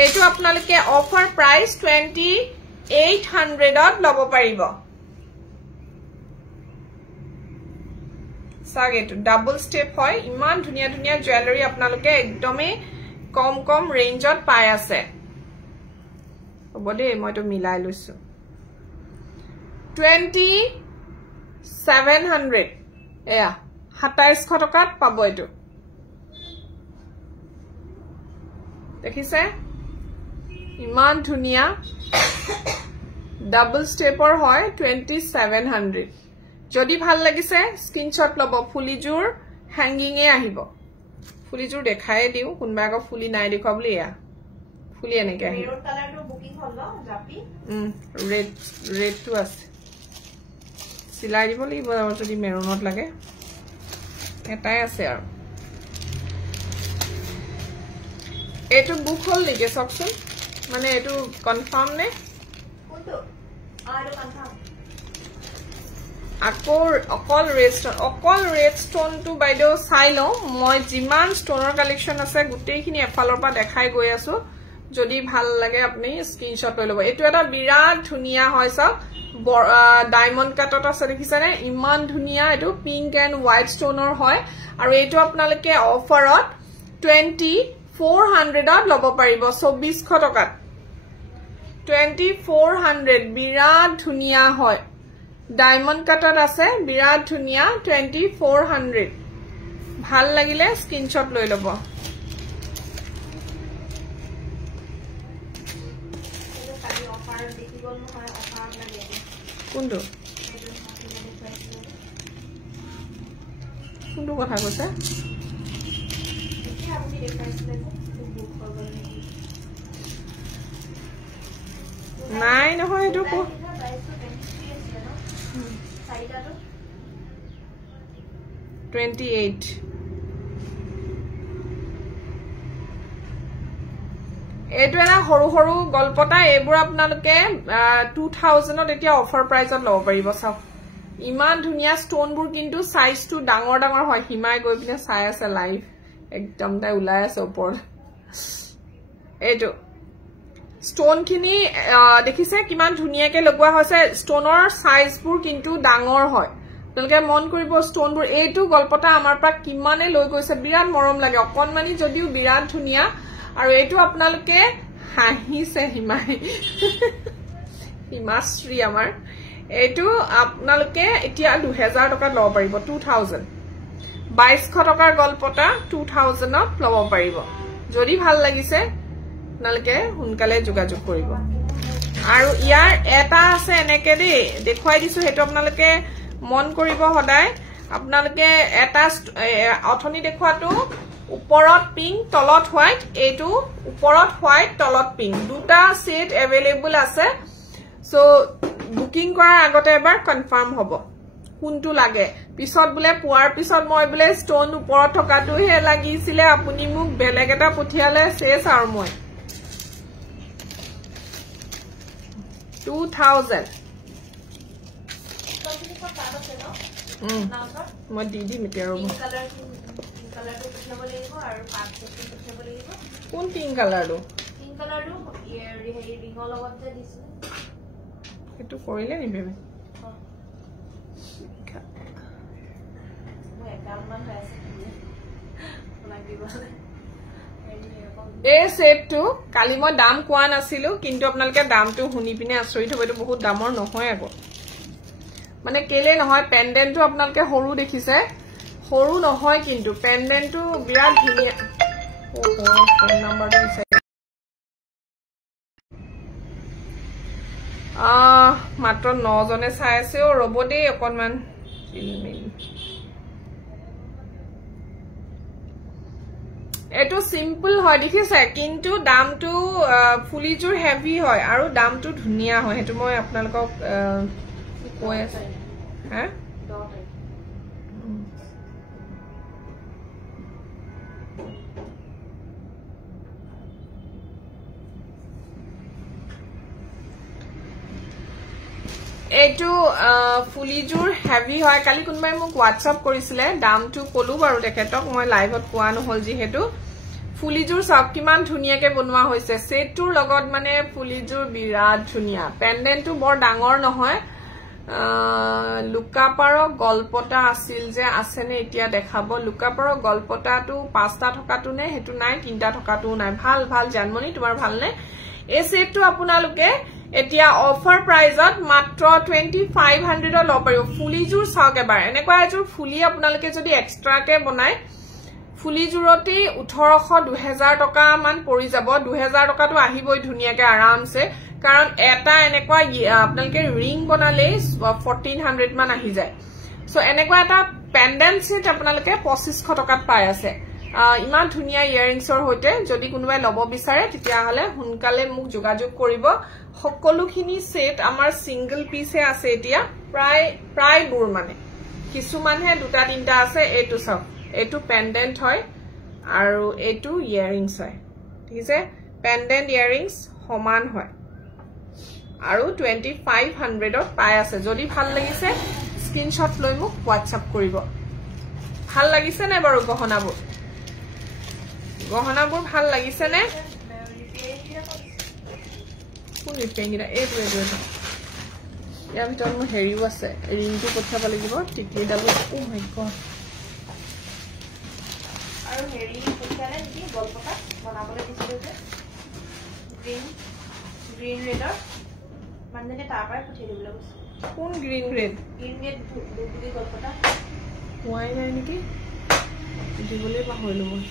এইটো আপোনালোকে অফাৰ প্ৰাইস 2800 ত ল'ব পাৰিব সাগেটো ডাবল স্টেপ হয় ইমান ধুনিয়া জুৱেলাৰী আপোনালোকে একদমই কম ৰেঞ্জত পাই আছে হবদে মইটো মিলাই লৈছো 2700 এয়া 2700 টকাত পাব এইটো দেখিছে ইমান ধুনিয়া ডাবল স্টেপৰ হয় 2700 যদি ভাল লাগিছে স্ক্ৰিনশ্বট লব ফুলিজুৰ হ্যাঙ্গিং এ আহিব ফুলিজুৰ দেখাই দিও কোনবা আকৌ ফুলি নাই দেখুৱা বুলি এয়া ফুলি এনেকে আহিব মেৰুন কালাৰটো বুকিং হ'ল ন জাপি ৰেডটো আছে সিলাই দিব লাগিব যদি মেৰুনত লাগে এটাই আছে আৰু এটো বুক হল নেকি সবচোন মানে এটো কনফাৰ্ম নে কোনটো আৰু কনফাৰ্ম অকল ৰেড ষ্টন টু বাইদেউ চাই লওঁ মই যিমান ষ্টনৰ কালেকশ্যন আছে গোটেইখিনি এফালৰ পৰা দেখাই গৈ আছো যদি ভাল লাগে আপুনি স্ক্ৰিনশ্বট লৈ ল'ব এইটো এটা বিৰাট ধুনিয়া হয় সব ডায়মণ্ড কাটত আছে দেখিছানে ইমান ধুনিয়া এইটো পিংক এন্ড হোৱাইট ষ্টনৰ হয় আৰু এইটো আপোনালোকে অফাৰত 2400 ত ল'ব পাৰিব 2400 টকাত 2400 বিৰাট ধুনিয়া হয় ডায়মণ্ড কাটত আছে বিৰাট ধুনিয়া 2400 ভাল লাগিলে স্ক্ৰিনশ্বট লৈ ল'ব কোনটো কথা কৈছে নাই নহয় এইটো 28 এইটো এটা সৰু গল্পটা এইবোৰ আপোনালোকে 2000 ত এতিয়া অফাৰ প্ৰাইসত ল'ব পাৰিব চাওক ইমান ধুনিয়া ষ্টনবোৰ কিন্তু সাইজটো ডাঙৰ হয় হিমাই গৈ পিনে চাই আছে লাইভ একদম তাই উলাই আছে ওপৰ এইটো ষ্টোন খিনি দেখিছে কিমান ধুনিয়াকে লগোৱা হৈছে ষ্টোনৰ সাইজবোৰ কিন্তু ডাঙৰ হয় আপোনালোকে মন কৰিব ষ্টোনবোৰ এইটো গল্পটা আমাৰ পৰা কিমানে লৈ গৈছে বিৰাট মৰম লাগে অকনমানি যদিও বিৰাট ধুনিয়া আৰু এইটো আপোনালোকে হাঁহিছে হিমাশ্ৰী আমাৰ এইটো আপোনালোকে এতিয়া 2000 টকাত লব পাৰিব 2000 2200 টকাৰ গল্পটা 2000 ত লব পাৰিব যদি ভাল লাগিছে আপোনালোকে সোনকালে যোগাযোগ কৰিব আৰু ইয়াৰ এটা আছে এনেকে দেই দেখুৱাই দিছো হেতু আপোনালোকে মন কৰিব হদায় আপোনালোকে এটা অথনি দেখুৱাটো ওপৰত পিংক তলত হোৱাইট এইটো ওপৰত হোৱাইট তলত পিংক দুটা সেট अवेलेबल আছে সো বুকিং কৰাৰ আগতে এবাৰ কনফাৰ্ম হ'ব কোনটো লাগে পিছত বুলে পুৱাৰ পিছত মই বুলে ষ্টোন ওপৰত থকাটো হে লাগিছিলে আপুনি মোক বেলেগ এটা পঠিয়ালে শেষ আৰু মই 2000 মই দিদি মিটাৰ ৰব কোন পিংক কালাৰটো সেইটো কৰিলে নি বেবি এই সেটটো কালি মই দাম কোৱা নাছিলো কিন্তু আপোনালোকে দামটো শুনি পিনে আচৰিত হ'ব এটো বহুত দামৰ নহয় আকৌ মানে কেলে নহয় পেন্ডেন্টটো আপোনালোকে সৰু দেখিছে সৰু নহয় কিন্তু পেন্ডেন্টটো বিৰাট ধুনিয়া ফোন নাম্বাৰটো দিছে মাত্ৰ 9 জনে চাই আছে ও ৰব দেই অকনমান এটো সিম্পল হয় দেখিছে কিন্তু দামটো ফুলিজুৰ হেভি হয় আৰু দামটো ধুনিয়া হয় হেতু মই আপোনালোকক কৈ আছে হা এইটো ফুলিজুৰ হেভি হয় কালি কোনবাই মোক WhatsApp কৰিছিলে দামটো কলো বাৰু তেখেতক মই লাইভত কোৱা নহল যি হেতু ফুলিজুৰ সব কিমান ধুনিয়াকে বনোৱা হৈছে সেটটোৰ লগত মানে ফুলিজুৰ বিৰাট ধুনিয়া পেন্ডেন্টটো বৰ ডাঙৰ নহয় লুকাপাৰ গল্পটা আছিল যে আছেনে এতিয়া দেখাব লুকাপাৰ গল্পটাটো 5টা থকাটো নে হেতু নাই 3টা থকাটো নাই ভাল ভাল জানমনি তোমাৰ ভাল নে এই সেটটো আপোনালোকে এতিয়া অফাৰ প্ৰাইজত মাত্ৰ 2500 লব পাৰিব ফুলিজুৰ চাওক এবাৰ এনেকুৱা এজুৰ ফুলি আপোনালোকে যদি এক্সট্ৰাকে বনাই ফুলিজুৰতি 1800 2000 টকা মান পৰি যাব 2000 টকাটো আহিবই ধুনিয়াকে আৰামছে কাৰণ এটা এনেকুৱা আপোনালোকে ৰিং বনালে 1400 মান আহি যায় সো এনেকুৱা এটা পেন্ডেন্ট সেট আপোনালোকে 2500 টকাত পাই আছে ইমান ধুনিয়া ইয়াৰিংছৰ হৈতে যদি কোনোবাই লব বিচাৰে তেতিয়া হলে হুনকালে মোক যোগাযোগ কৰিব সকলোখিনি সেট আমাৰ সিঙ্গল পিসে আছে এতিয়া প্ৰায় বুৰ মানে কিছুমানহে দুটা তিনটা আছে এইটো সব এইটো পেন্ডেন্ট হয় আৰু এইটো ইয়াৰিংছ হয় ঠিক আছে পেন্ডেন্ট ইয়াৰিংছ সমান হয় আৰু 2500 ত পাই আছে যদি ভাল লাগিছে স্ক্ৰিনশ্বট লৈ মোক WhatsApp কৰিব ভাল লাগিছে নে বাৰু গহনাবোৰ ভাল লাগিছে নে কোন ৰিপেইংটা এইটো ইয়াৰ ভিতৰত মোৰ হেৰিও আছে ৰিংটো পঠাব লাগিব টিকলিডাল ও মাই গড আৰু হেৰি পঠালে নেকি গল্পটা বনাবলৈ দিছিল যে গ্ৰীন ৰেডৰ মানে তাৰ পৰাই পঠিয়াই দিবলৈ কৈছে কোন গ্ৰীন ৰেড দুগুলি গল্পটা হোৱাই নাই নেকি দিবলৈ পাহৰিলো মই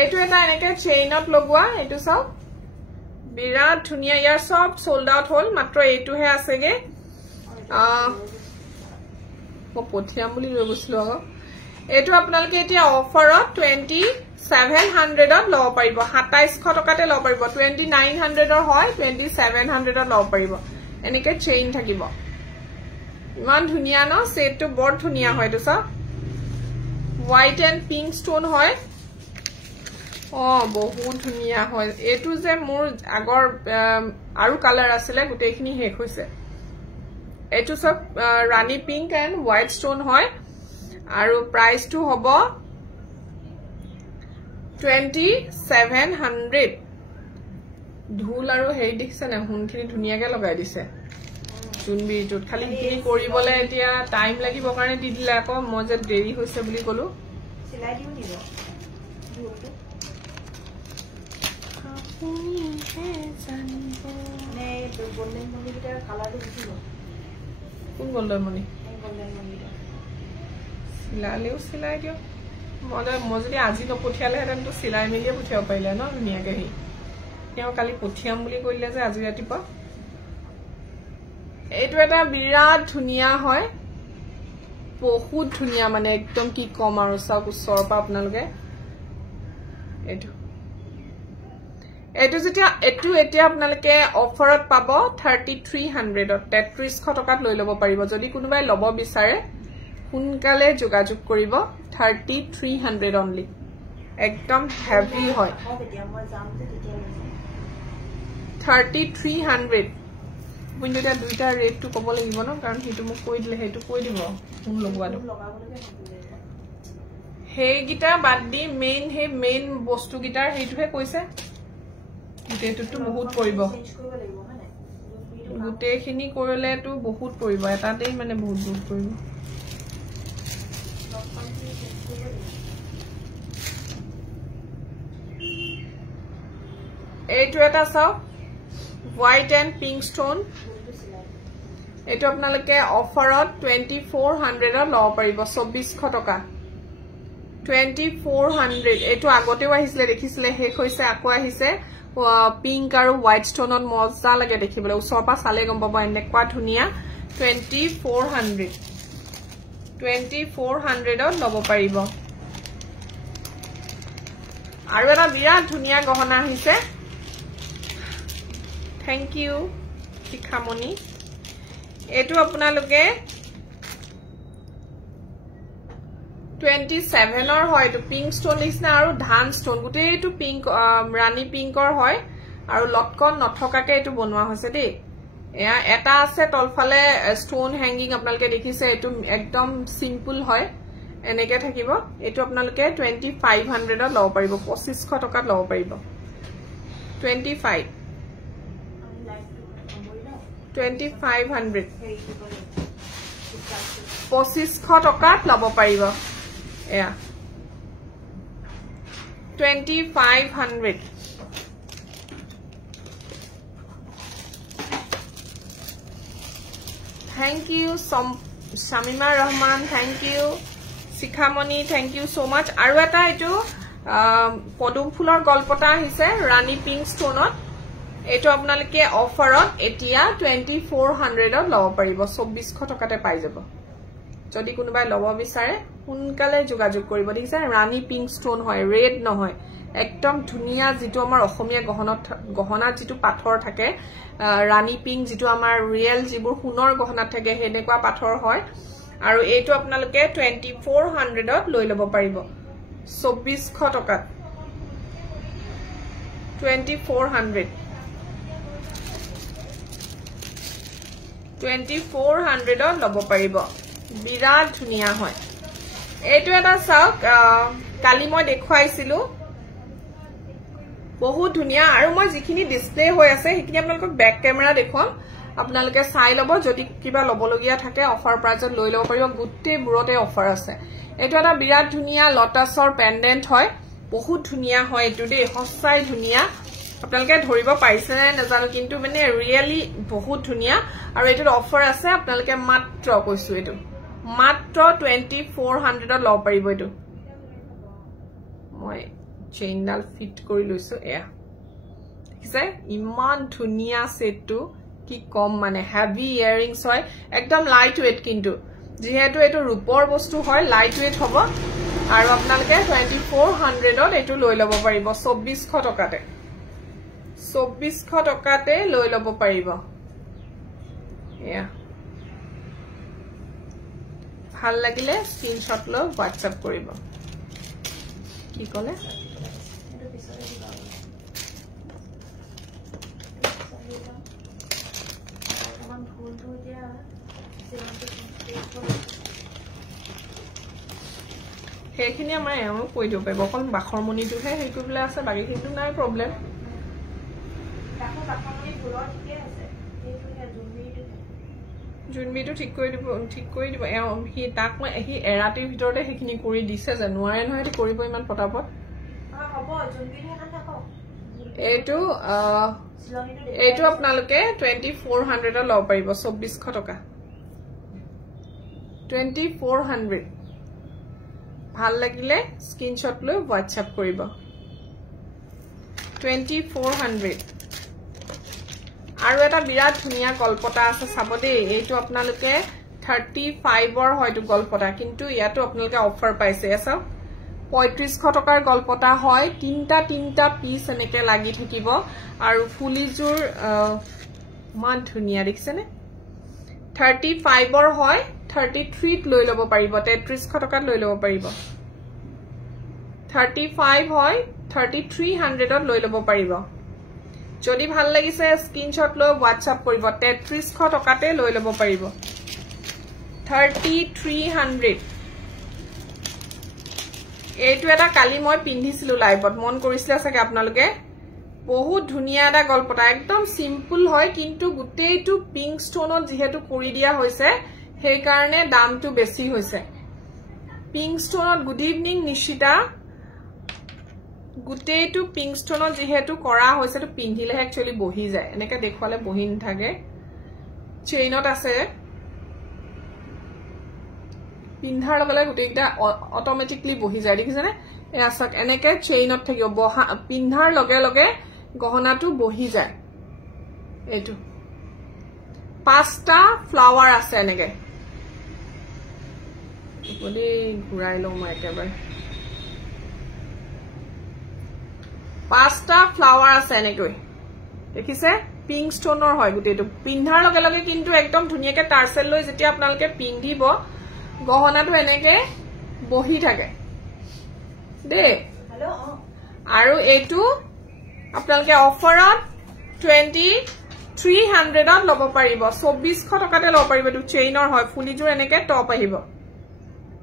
এইটো এটা এনেকে চেইনত লগোৱা এইটো চাও বিৰাট ধুনিয়া ইয়াৰ সব সোল্ড আউট হল মাত্ৰ এইটোহে আছেগে পঠিয়াম বুলি লৈ গৈছিলো আকৌ এইটো আপোনালোকে এতিয়া অফাৰত 2700 ত লব পাৰিব 2700 টকাতে লব পাৰিব 2900 ৰ হয় 2700 ত লব পাৰিব এনেকে চেইন থাকিব ইমান ধুনিয়া ন সেটটো বৰ ধুনিয়া হয় তো সব হোৱাইট এণ্ড পিংক ষ্টোন হয় বহুত ধুনিয়া হয় এইটো যে মোৰ আগৰ আৰু কালাৰ আছিলে গুটেইখিনি হেক হৈছে এইটো সব ৰানী পিংক এণ্ড হোৱাইট ষ্টোন হয় আৰু প্ৰাইসটো হ'ব 2700 ঢোল আৰু হেৰি দেখিছে না হুনখিনি ধুনীয়াকে লগাই দিছে জোনবিৰিটোত খালি সেইখিনি কৰিবলৈ এতিয়া টাইম লাগিব কাৰণে দি দিলে আকৌ মই যে দেৰি হৈছে বুলি ক'লো চিলাই দিও নিব ঢোলটো আপুনিহে জানিব নে গোল্ডেন মণিকেইটাৰ কালাৰটো দেখিব কোন গোল্ডেন মণি গোল্ডেন মণিকেইটা চিলালেও চিলাই দিয়ক মই যদি আজি নপঠিয়ালেহেঁতেন তো চিলাই মেলিয়ে পঠিয়াব পাৰিলে ন ধুনীয়াকে সি তেওঁ কালি পঠিয়াম বুলি কৈলে যে আজি ৰাতিপুৱা এইটো এটা বিৰাট ধুনীয়া হয় বহুত ধুনীয়া মানে একদম কি কম আৰু চাওক ওচৰৰ পৰা আপোনালোকে এইটো যেতিয়া এতিয়া আপোনালোকে অফাৰত পাব 3300 3300 টকাত লৈ ল'ব পাৰিব যদি কোনোবাই ল'ব বিচাৰে সোনকালে যোগাযোগ কৰিব 3300 অনলি একদম হেভি হয় 3300 কিন্তু এতিয়া দুইটা ৰেটটো ক'ব লাগিব ন কাৰণ সেইটো মোক কৈ দিলে সেইটো কৈ দিব কোন লগোৱাটো সেইকেইটা বাদ দি মেইন বস্তুকেইটাৰ সেইটোহে কৈছে গোটেইটোতো বহুত পৰিব গোটেইখিনি কৰিলেতো বহুত পৰিব এটাতেই মানে বহুত পৰিব এইটো এটা চাওক হোৱাইট এণ্ড পিংক ষ্টোন এইটো আপোনালোকে অফাৰত 2400 ল'ব পাৰিব 2400 টকা 2400 এইটো আগতেও আহিছিলে দেখিছিলে শেষ হৈছে আকৌ আহিছে পিংক আৰু হোৱাইট ষ্টোনত মজা লাগে দেখিবলৈ ওচৰৰ পৰা চালে গম পাব এনেকুৱা ধুনীয়া 2400 ল'ব পাৰিব আৰু এটা বিৰাট ধুনীয়া গহনা আহিছে থ্যাংক ইউ শিখামণি এইটো আপোনালোকে 27 হয় এইটো পিংক ষ্টোন নিচিনা আৰু ধান ষ্টোন গোটেইটো পিংক ৰাণী পিংকৰ হয় আৰু লটকন নথকাকে এইটো বনোৱা হৈছে দেই এয়া এটা আছে তলফালে ষ্টোন হেংগিং আপোনালোকে দেখিছে এইটো একদম সিম্পল হয় এনেকে থাকিব এইটো আপোনালোকে 2500 ল'ব পাৰিব 2500 টকাত ল'ব পাৰিব 2500 2500 টকাত ল'ব পাৰিব এয়া 2500 thank you Shamima Rahman thank you Shikhamoni thank you so much আৰু এটা এইটো পদুম ফুলৰ গল্পটা আহিছে ৰাণী পিংক ষ্টোনত এইটো আপোনালোকে অফাৰত এতিয়া 2400 ল'ব পাৰিব 2400 টকাতে পাই যাব যদি কোনোবাই ল'ব বিচাৰে সোনকালে যোগাযোগ কৰিব দেখিছে ৰাণী পিংক ষ্টোন হয় ৰেড নহয় একদম ধুনীয়া যেটো আমাৰ অসমীয়া গহনাত যেটো পাথৰ থাকে ৰাণী পিংক যেটো আমাৰ ৰিয়েল যিবোৰ সোণৰ গহনাত থাকে হেনেকুৱা পাথৰ হয় আৰু এইটো আপোনালোকে 2400 লৈ ল'ব পাৰিব 2400 টকাত 2400 ল'ব পাৰিব বিৰাট ধুনীয়া হয় এইটো এটা চাওক কালি মই দেখুৱাইছিলো বহুত ধুনীয়া আৰু মই যিখিনি ডিসপ্লে হৈ আছে সেইখিনি আপোনালোকক বেক কেমেৰা দেখুৱাম আপোনালোকে চাই ল'ব যদি কিবা ল'বলগীয়া থাকে অফাৰ প্ৰাইজত লৈ ল'ব পাৰিব গোটেই বুৰতে অফাৰ আছে এইটো এটা বিৰাট ধুনীয়া লটাছৰ পেন্ডেন্ট হয় বহুত ধুনীয়া হয় এইটো দেই সঁচাই ধুনীয়া আপোনালোকে ধৰিব পাৰিছে নে নাজানো কিন্তু মানে ৰিয়েলি বহুত ধুনীয়া আৰু এইটোৰ অফাৰ আছে আপোনালোকে মাত্ৰ কৈছো এইটো মাত্ৰ 2400 ল'ব পাৰিব এইটো মই চেইনডাল ফিট কৰি লৈছো এয়া দেখিছে ইমান ধুনীয়া সেটটো কি কম মানে হেভি ইয়াৰিংস হয় একদম লাইট ওয়েট কিন্তু যেহেতু এইটো ৰূপৰ বস্তু হয় লাইট ওয়েট হ'ব আৰু আপোনালোকে 2400 এইটো লৈ ল'ব পাৰিব 2400 টকাতে 2400 টকাতে লৈ ল'ব পাৰিব এয়া ভাল লাগিলে স্ক্ৰিনশ্বট লৈ হোৱাটসএপ কৰিব কি ক'লে সেইখিনি আমাৰ এওঁ কৈ দিব পাৰিব অকল বাখৰ মণিটোহে হেৰি কৰিবলৈ আছে বাকীখিনিতো নাই প্ৰব্লেম ফুলৰ ঠিকে আছে এইটো হে জুনবিটো ঠিক কৰি দিব সি তাক মই সি এৰাতিৰ ভিতৰতে সেইখিনি কৰি দিছে যে নোৱাৰে নহয় সেইটো কৰিব ইমান পটাপট হ'ব জুনবিটো এখন থাকক এইটো আপোনালোকে 2400 লব পাৰিব 2400 টকা 2400 ভাল লাগিলে স্ক্ৰিনশ্বট লৈ হোৱাটছআপ কৰিব 2400 আৰু এটা বিৰাট ধুনীয়া গল্পটা আছে চাব দেই এইটো আপোনালোকে 35 হয়তো গল্পটা কিন্তু ইয়াতো আপোনালোকে অফাৰ পাইছে এসা 3500 টকাৰ গল্পটা হয় তিনটা পিস এনেকে লাগি থাকিব আৰু ফুলিজুৰ মান ধুনীয়া দেখিছেনে 35 হয় 33 ত লৈ লব পাৰিব 3300 টকাত লৈ লব পাৰিব 35 হয় 3300 ত লৈ লব পাৰিব যদি ভাল লাগিছে স্ক্ৰিনশ্বট লৈ হোৱাটছআপ কৰিব 3300 টকাতে লৈ লব পাৰিব 3300 এইটো এটা কালি মই পিন্ধিছিলো লাইভত মন কৰিছিল আছে আপোনালোকে বহুত ধুনীয়া এটা গল্পটা একদম সিম্পল হয় কিন্তু গুটেইটো পিঙ্ক স্টোনত যেহেতু কৰি দিয়া হৈছে সেই কাৰণে দামটো বেছি হৈছে পিঙ্ক স্টোনত গুড ইভিনিং নিশিতা গুটেইটো পিঙ্ক স্টোনত যেহেতু কৰা হৈছে তো পিন্ধিলে একচুয়ালি বহি যায় এনেকে দেখুৱালে বহি নথাকে চেইনত আছে পিন্ধাৰ লগে লগে গুটেইটা অটোমেটিকলি বহি যায় দেখিছেনে এসক এনেকে চেইনত থাকিব বহা পিন্ধাৰ লগে লগে গহনাটো বহি যায় এইটো পাঁচটা ফ্লাৱাৰ আছে এনেকে বলি ঘুৰাই লওঁ মই একেবাৰে পাঁচটা ফ্লাৱাৰ আছে এনেকৈ দেখিছে পিঙ্ক স্টোনৰ হয় গুটেইটো পিন্ধাৰ লগে লগে কিন্তু একদম ধুনীয়াকে টাৰ্সেল লৈ যেতিয়া আপোনালোকে পিন্ধিব গহনাটো এনেকে বহি থাকে দে হেল্ল' আৰু এইটো আপোনালোকে অফাৰত 2300 ত লব পাৰিব 2400 টকাতে লব পাৰিব এইটো চেইনৰ হয় ফুলিজুৰ এনেকে টপ আহিব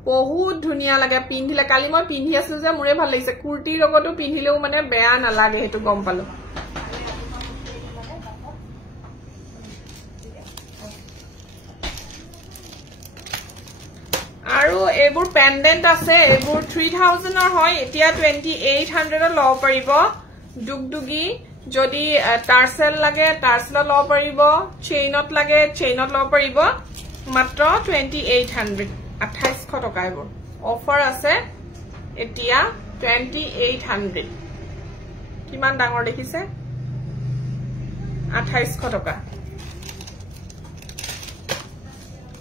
বহুত ধুনীয়া লাগে পিন্ধিলে কালি মই পিন্ধি আছো যে মোৰে ভাল লাগিছে কুৰ্তিৰ লগতো পিন্ধিলেও মানে বেয়া নালাগে হেতু গম পালো আৰু এইবোৰ পেন্ডেন্ট আছে এইবোৰ 3000 ৰ হয় এতিয়া 2800 ত লব পাৰিব দুগদুগি যদি টাৰ্সেল লাগে টাৰ্সেলত লব পাৰিব চেইনত লাগে চেইনত লব পাৰিব মাত্ৰ 2800 2800 টকা এইবোৰ অফাৰ আছে এতিয়া 2800 কিমান ডাঙৰ দেখিছে 2800 টকা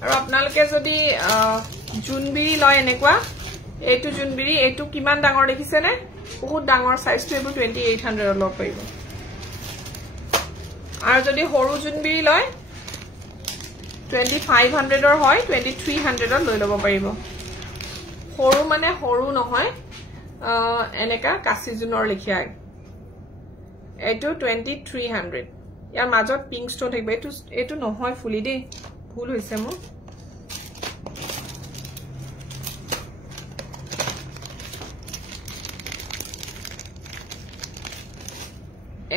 আৰু আপোনালোকে যদি জুনবিৰি লয় এনেকুৱা এইটো জুনবিৰি এইটো কিমান ডাঙৰ দেখিছে নে বহুত ডাঙৰ সাইজটো এইবোৰ 2800 ত লব পাৰিব আৰু যদি সৰু জুনবিৰি লয় 2500 ৰ হয় 2300 ত লৈ লব পাৰিব সৰু মানে সৰু নহয় এনেকা কাছি জুনৰ লিখিয়া এইটো 2300 ইয়াৰ মাজত পিঙ্ক স্টোন থাকিব এইটো নহয় ফুলি দেই ভুল হৈছে মোৰ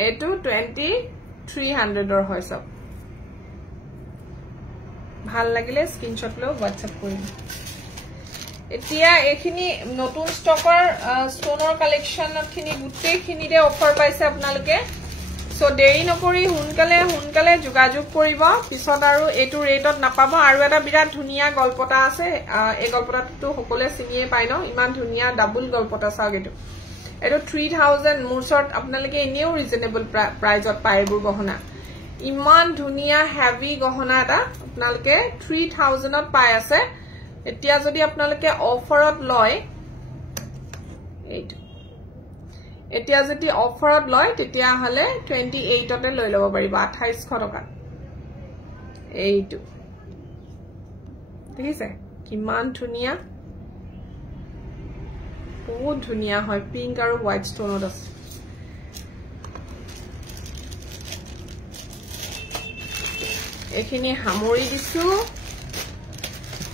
এইটো 2300 ৰ হয় সব ভাল লাগিলে স্ক্ৰিনশ্বট লৈ হোৱাটছআপ কৰিম এতিয়া এখিনি নতুন ষ্টকৰ ষ্টনৰ কালেকশনখিনি গুটেইখিনিতে অফাৰ পাইছে আপোনালোকে সো দেৰি নকৰি হুনকালে যোগাযোগ কৰিব পিছত আৰু এটো ৰেটত নাপাব আৰু এটা বিৰাট ধুনীয়া গল্পটা আছে এই গল্পটাটো সকলে চিনিয়ে পাই ন ইমান ধুনীয়া ডাবল গল্পটা চাওক এটো 3000 মুৰছত আপোনালোকে এনেও ৰিজনেবল প্ৰাইজত পাইবোৰ গহনা ইমান ধুনীয়া হেভি গহনা এটা আপোনালোকে 3000 ত পাই আছে এতিয়া যদি আপোনালোকে অফাৰত লয় এইটো এতিয়া যদি অফাৰত লয় তেতিয়া হলে 28 তে লৈ লব পাৰিব 2800 টকা এইটো দেখিছে কিমান ধুনীয়া বহুত ধুনীয়া হয় পিঙ্ক আৰু হোৱাইট ষ্টনত আছে এখিনি হামৰি দিছো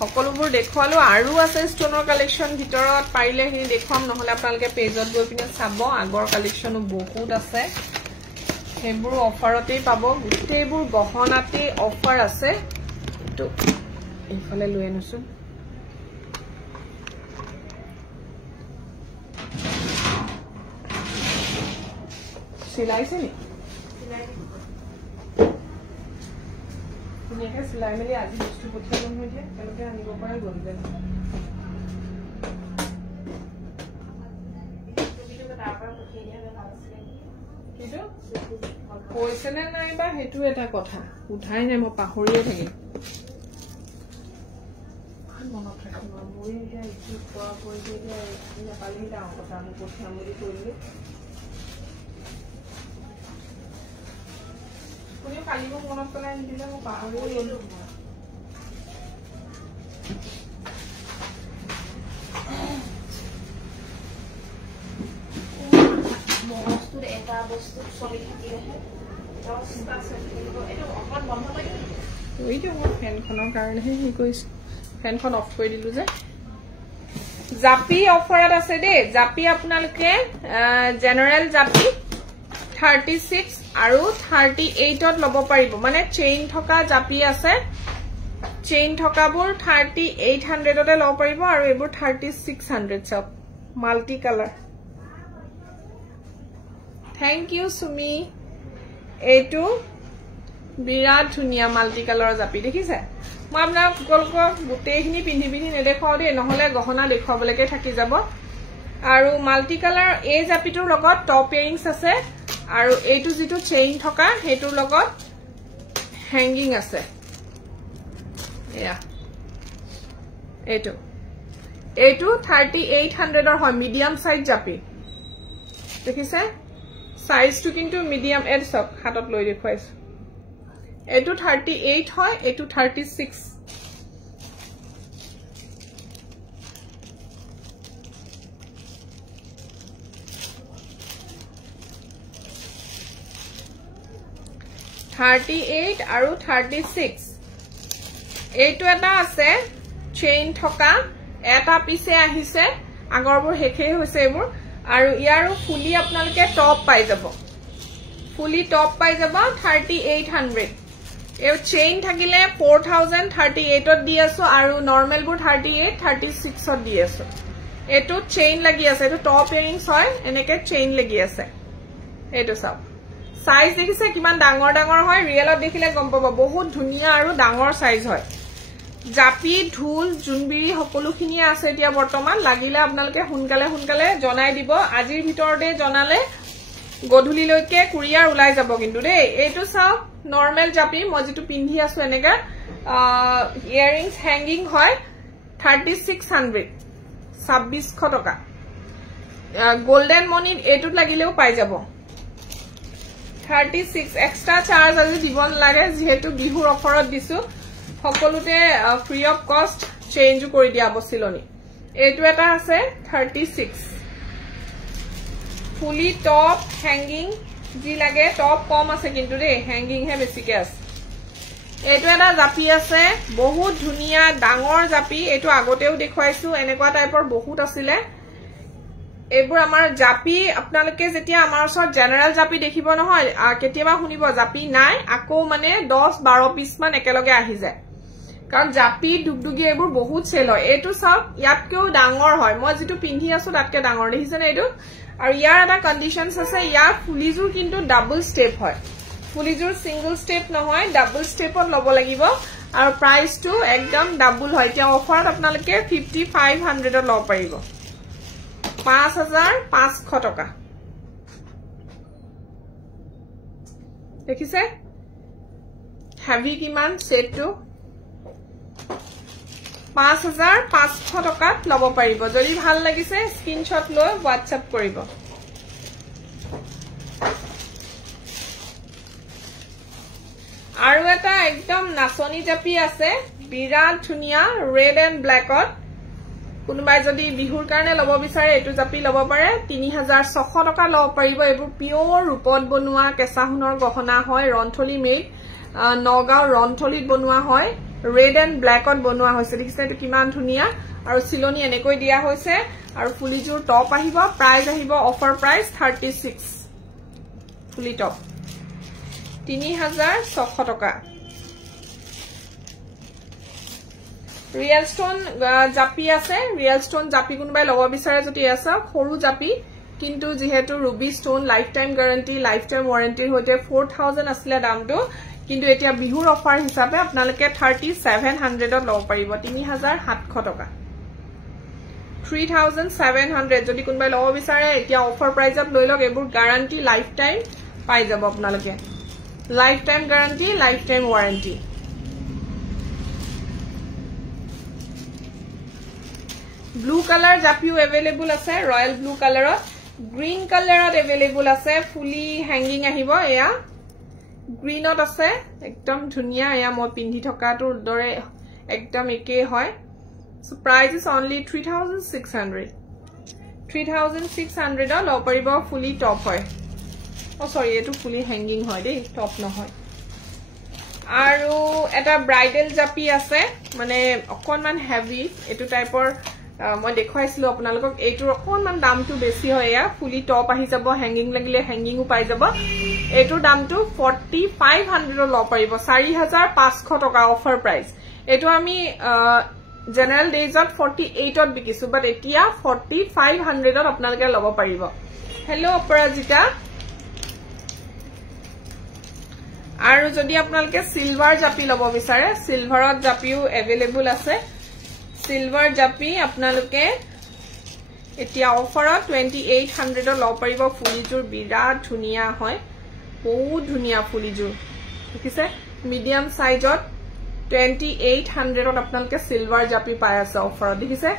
সকলোবোৰ দেখুৱালো আৰু আছে ষ্টনৰ কালেকশন ভিতৰত পাৰিলে হেৰি দেখুৱাম নহলে আপোনালোকে পেজত গৈ পিনে চাব আগৰ কালেকশনো বহুত আছে সেইবোৰ অফাৰতেই পাব গোটেইবোৰ গহনাতেই অফাৰ আছে তো এইফালে লৈ আনিছো সিলাইছে নি ধুনীয়াকে চিলাই মেলি আজি বস্তু পঠিয়াব নহয় এতিয়া তেওঁলোকে আনিব পৰা গ'ল যেন কৈছে নে নাইবা সেইটো এটা কথা উঠাই নাই মই পাহৰিয়ে থাকিম মনত ৰাখিব মই এতিয়া ইটো কোৱা কৈ যে নেপালী ডাঙৰ কথা আমি পঠিয়াম বুলি কৰিলো কোনেও কালি মোক মনত পেলাই নিদিলে মই পাহৰিয়ে গলো এটা বস্তু চলি থাকিলেহে 10টা চলিব এইটো অকমান বন্ধ কৰি ওইটো মই ফেনখনৰ কাৰণেহে হে কৈছো ফেনখন অফ কৰি দিলো যে জাপি অফাৰত আছে দে জাপি আপোনালোকে জেনাৰেল জাপি 36 আৰু 38 ত লব পাৰিব মানে চেইন থকা জাপি আছে চেইন থকাবোৰ 3800 তে লব পাৰিব আৰু এবোৰ 3600 সব multi colour Thank you, Sumi. Etu birat dhunia multi color japi dekhise. Moi apna kolko gutehini pindhi nedekhao de nohole gohona dekhaboleke thaki jabo. Aru multi color e japitur logot top earrings ase aru etu jitu chain thoka hetur logot hanging ase. Yeah. Etu 3800 or hoy medium size japi. Dekhise? Size to kintu medium edge sab hatot loi dekhwais etu 38 hoy etu 36 38 aru 36 etu eta ase chain thoka eta pise ahise agorbur hekhe hoise ebur আৰু ইয়াৰো ফুলি আপোনালোকে top পাই যাব ফুলি top পাই যাব 3800 এও চেইন থাকিলে 4038 ত দি আছো আৰু নৰমাল বুৰ 38 36 ত দি আছো এটো চেইন লাগি আছে এটো টপ ইয়াৰিংস হয় এনেকে চেইন লাগি আছে এটো সব সাইজ দেখিছে কিমান ডাঙৰ ডাঙৰ হয় ৰিয়েলত দেখিলে গম পাব বহুত ধুনিয়া আৰু ডাঙৰ সাইজ হয় জাপি ঢুল জুনবিৰি সকলোখিনি আছে এতিয়া বৰ্তমান লাগিলে আপোনালোকে হুনকালে জনাই দিব আজিৰ ভিতৰতে জনালে গধুলি লৈকে কুৰিয়াৰ উলাই যাব কিন্তু দেই এটো সব নৰমাল জাপি মই যেটো পিন্ধি আছো এনেকা ইয়াৰিংস হ্যাঙ্গিং হয় 3600 2600 টকা গোল্ডেন মনি এটোত লাগিলেও পাই যাব 36 এক্সট্রা চার্জ আজি দিবন লাগে যেহেতু বিহুৰ অফাৰত দিছো সকলোতে ফ্ৰি অফ কস্ট চেঞ্জ কৰি দিয়া বছিলনি এটো এটা আছে 36 ফুলি টপ হ্যাঙ্গিং জি লাগে টপ কম আছে কিন্তু রে হ্যাঙ্গিং হে বেছিকে আছে এটো এটা জাপি আছে বহুত ধুনিয়া ডাঙৰ জাপি এটো আগতেও দেখুৱাইছো এনেকুৱা টাইপৰ বহুত আছিলে এবোৰ আমাৰ জাপি আপোনালোকে যেতিয়া আমাৰ ওচৰত জেনাৰেল জাপি দেখিব নহয় কেতিয়াবা শুনিব জাপি নাই আকৌ মানে 10 12 পিস মান একেলগে আহি যায় কাৰণ জাপি দুগদুগি এবোৰ বহুত চেল হয় এটো সব ইয়াতকেও ডাঙৰ হয় মই যেটো পিন্ধি আছো তাতকে ডাঙৰ দেখিছেনে এটো আৰু ইয়াৰ এটা কন্ডিশনস আছে ইয়াৰ ফুলিজুৰ কিন্তু ডাবল স্টেপ হয় ফুলিজুৰ সিঙ্গল স্টেপ নহয় ডাবল স্টেপত লব লাগিব আৰু প্ৰাইসটো একদম ডাবল হয় এতিয়া অফাৰত আপোনালোকে 5500 ত লব পাৰিব 5500 টকা দেখিছে হেভি কিমান সেটটো 5500 টকাত লব পাৰিব যদি ভাল লাগিছে স্ক্ৰিনশ্বট লৈ WhatsApp কৰিব আৰু এটা একদম নাচনি জাপি আছে বিৰাট ধুনিয়া ৰেড এন্ড ব্ল্যাকত কোনবাই যদি বিহুৰ কাৰণে লব বিচাৰে এটো জাপি লব পাৰে 3600 টকা লব পাৰিব এবোৰ পিওৰ ৰূপত বনোৱা কেঁচা সোণৰ গহনা হয় ৰন্থলি মেড নগাঁও ৰন্থলিত বনোৱা হয় red and black on বনোৱা হৈছে দেখিছে এটো কিমান ধুনিয়া আৰু সিলনি এনেকৈ দিয়া হৈছে আৰু ফুলিজুৰ টপ আহিব প্ৰাইস আহিব অফাৰ প্ৰাইস 36 ফুলি টপ 3600 টকা ৰিয়েল ষ্টোন জাপি আছে ৰিয়েল ষ্টোন জাপি কোনবাই লব বিচাৰে যদি আছে সৰু জাপি কিন্তু যেহেতু ruby stone lifetime guarantee lifetime ওয়াৰেন্টিৰ হৈতে 4000 আছিল দামটো কিন্তু এতিয়া বিহুৰ অফাৰ হিচাপে আপোনালোকে 3700 ত লব পাৰিব 3700 টকা 3700 যদি কোনবাই লব বিচাৰে এতিয়া অফাৰ প্ৰাইজত লৈ লওক এবোৰ গ্যাৰান্টি লাইফ টাইম পাই যাব আপোনালোকে lifetime guarantee lifetime warranty blue colour জাপিও अवेलेबल আছে ৰয়্যাল ব্লু কালাৰত গ্ৰীন কালাৰত अवेलेबल আছে ফুলি হ্যাঙ্গিং আহিব এয়া গ্ৰীনত আছে একদম ধুনিয়া এয়া মই পিন্ধি থকাটোৰ দৰে একদম একে হয় সো প্ৰাইস ইজ অনলি 3600 3600 ল পৰিব ফুলি টপ হয় ও সৰি এটো ফুলি হ্যাঙ্গিং হয় দেই টপ নহয় আৰু এটা ব্ৰাইডাল জাপি আছে মানে অকনমান হেভি এটো টাইপৰ মই দেখাইছিলো আপোনালোকক এইটোৰ অকনমান দামটো বেছি হয় এয়া ফুলি টপ আহি যাব হ্যাঙ্গিং লাগিলে হ্যাঙ্গিংও পাই যাব এইটোৰ দামটো 4500 ল পাৰিব 4500 টকা অফাৰ প্ৰাইস এটো আমি জেনাৰেল ডেজত 48 ত বিকিছো বাট এতিয়া 4500 ত আপোনালোকে লব পাৰিব হেল্ল অপৰাজিতা আৰু যদি আপোনালোকে সিলভাৰ জাপি লব বিচাৰে সিলভাৰত জাপিও अवेलेबल আছে সিলভাৰ জাপি আপোনালোকে এতিয়া অফাৰত 2800 ত লব পাৰিব ফুলিজুৰ বিৰাট ধুনিয়া হয় বহুত ধুনিয়া ফুলিজুৰ দেখিছে মিডিয়াম সাইজত 2800 ত আপোনালোকে সিলভাৰ জাপি পাই আছে অফাৰত দেখিছে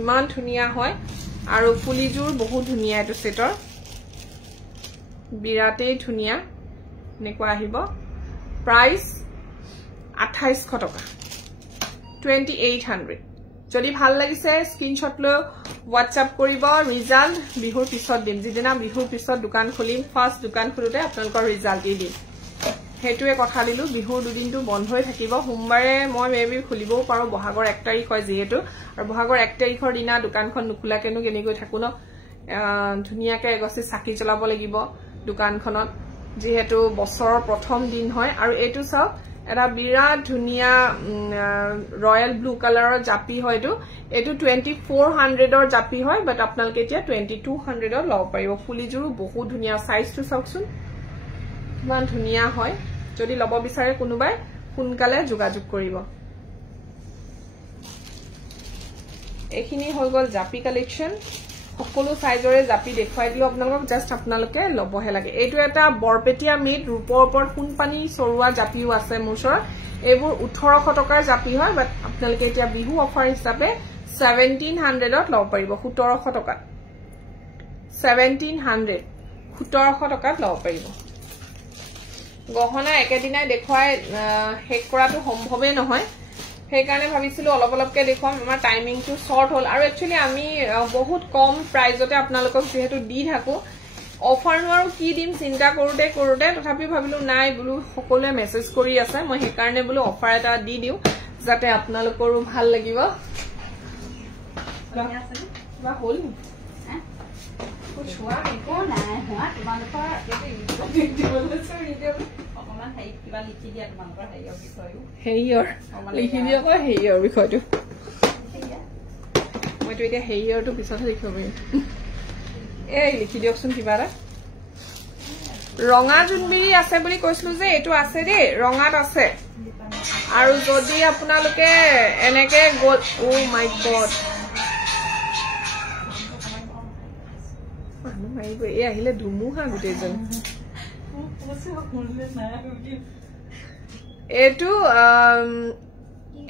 ইমান ধুনিয়া হয় আৰু ফুলিজুৰ বহুত ধুনিয়া এটো সেটৰ বিৰাটেই ধুনিয়া নেকুৱা আহিব প্ৰাইস 2800 টকা 2800 যদি ভাল লাগিছে স্ক্ৰিনশট লৈ WhatsApp কৰিব ৰিজাল্ট বিহুৰ পিছত দিম যিদিনা বিহুৰ পিছত দোকান খুলিম ফাৰ্স্ট দোকান খুলুতে আপোনালোকৰ ৰিজাল্ট দিম হেতুৱে কথা দিলু বিহুৰ দুদিনটো বন্ধ হৈ থাকিব সোমবাৰে মই মেবি খুলিবও পাৰো বহাগৰ 1 তাৰিখ হয় যেহেতু আৰু বহাগৰ 1 তাৰিখৰ দিনা দোকানখন নুখুলা কেনো কেনেকৈ থাকো ন ধুনিয়াকে এগছি চাকি জ্বলাব লাগিব দোকানখনত যেহেতু বছৰৰ প্ৰথম দিন হয় আৰু এটো সব এটা বিৰাট ধুনিয়া ৰয়্যাল ব্লু কালাৰৰ জাপি হয়টো এটো 2400 ৰ জাপি হয় বাট আপোনালোকে এতিয়া 2200 ৰ লব পাৰিব ফুলিজুৰো বহুত ধুনিয়া সাইজটো চাওকচোন কিমান ধুনিয়া হয় যদি লব বিচাৰে কোনোবাই সোনকালে যোগাযোগ কৰিব এখিনি হৈ গল জাপি কালেকশন সকলো সাইজৰে জাপি দেখাই দিলো আপোনালোকক জাস্ট আপোনালোকে লবহে লাগে এইটো এটা বৰপেটিয়া মিট ৰূপৰ ওপৰত কোন পানী সৰুৱা জাপিও আছে মুছৰ এবোৰ 1800 টকাৰ জাপি হয় বাট আপোনালোকে এতিয়া বিহু অফাৰ হিচাপে 1700 ত লব পাৰিব 1700 টকা 1700 টকাত লব পাৰিব গহনা একেদিনাই দেখুৱাই হেক কৰাটো সম্ভৱে নহয় সেইকাৰণে ভাবিছিলো অলপ অলপকে দেখুৱাম আমাৰ টাইমিংটো শৰ্ট হল আৰু একচুয়ালি আমি বহুত কম প্ৰাইজতে আপোনালোকক যেহেতু দি থাকো অফাৰ নো আৰু কি দিম চিন্তা কৰোতে তথাপি ভাবিলো নাই বুলু সকলোৱে মেসেজ কৰি আছে মই সেইকাৰণে বুলু অফাৰ এটা দি দিও যাতে আপোনালোকৰো ভাল লাগিব বা হল कुछ हुआ को নাই হোৱা তোমালোকৰ অকমান হেই কিবা লিখি দিয়া তোমালোকৰ হেইৰ বিষয়টো হেইৰ লিখি দিয়া কয় হেইৰ বিষয়টো মইতো এতিয়া হেইৰটো পিছতে লিখিব পাৰিম এই লিখি দিয়কচোন কিবা এটা ৰঙা জুনবিৰি আছে বুলি কৈছিলো যে এটো আছে দেই ৰঙাত আছে আৰু যদি আপোনালোকে এনেকে ও মাই গড এই আহিলে ধুমুহা গোটেইজন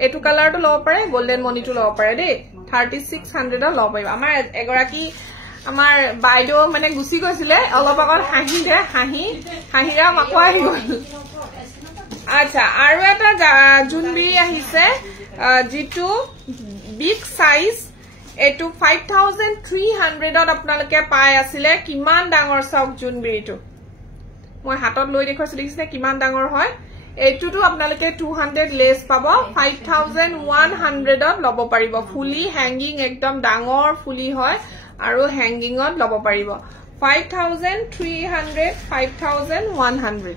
এটো কালাৰটো লব পাৰে গোল্ডেন মনিটো লব পাৰে দেই 3600 ৰ লব পাৰিব আমাৰ এগৰাকী আমাৰ বাইদেউ মানে গুছি গৈছিলে অলপ আগত হাঁহিৰা মাকো আহি গল আচ্ছা আৰু এটা জুনবিৰি আহিছে জিটো বিগ সাইজ এটো 5300 ত আপোনালোকে পাই আছিলে কিমান ডাঙৰ চাওক জুনবিৰিটো মই হাতত লৈ দেখুৱাইছো দেখিছে কিমান ডাঙৰ হয় এটোটো আপোনালোকে 200 লেস পাব 5100 ত লব পাৰিব ফুলি হ্যাঙ্গিং একদম ডাঙৰ ফুলি হয় আৰু হ্যাঙ্গিংত লব পাৰিব 5300 5100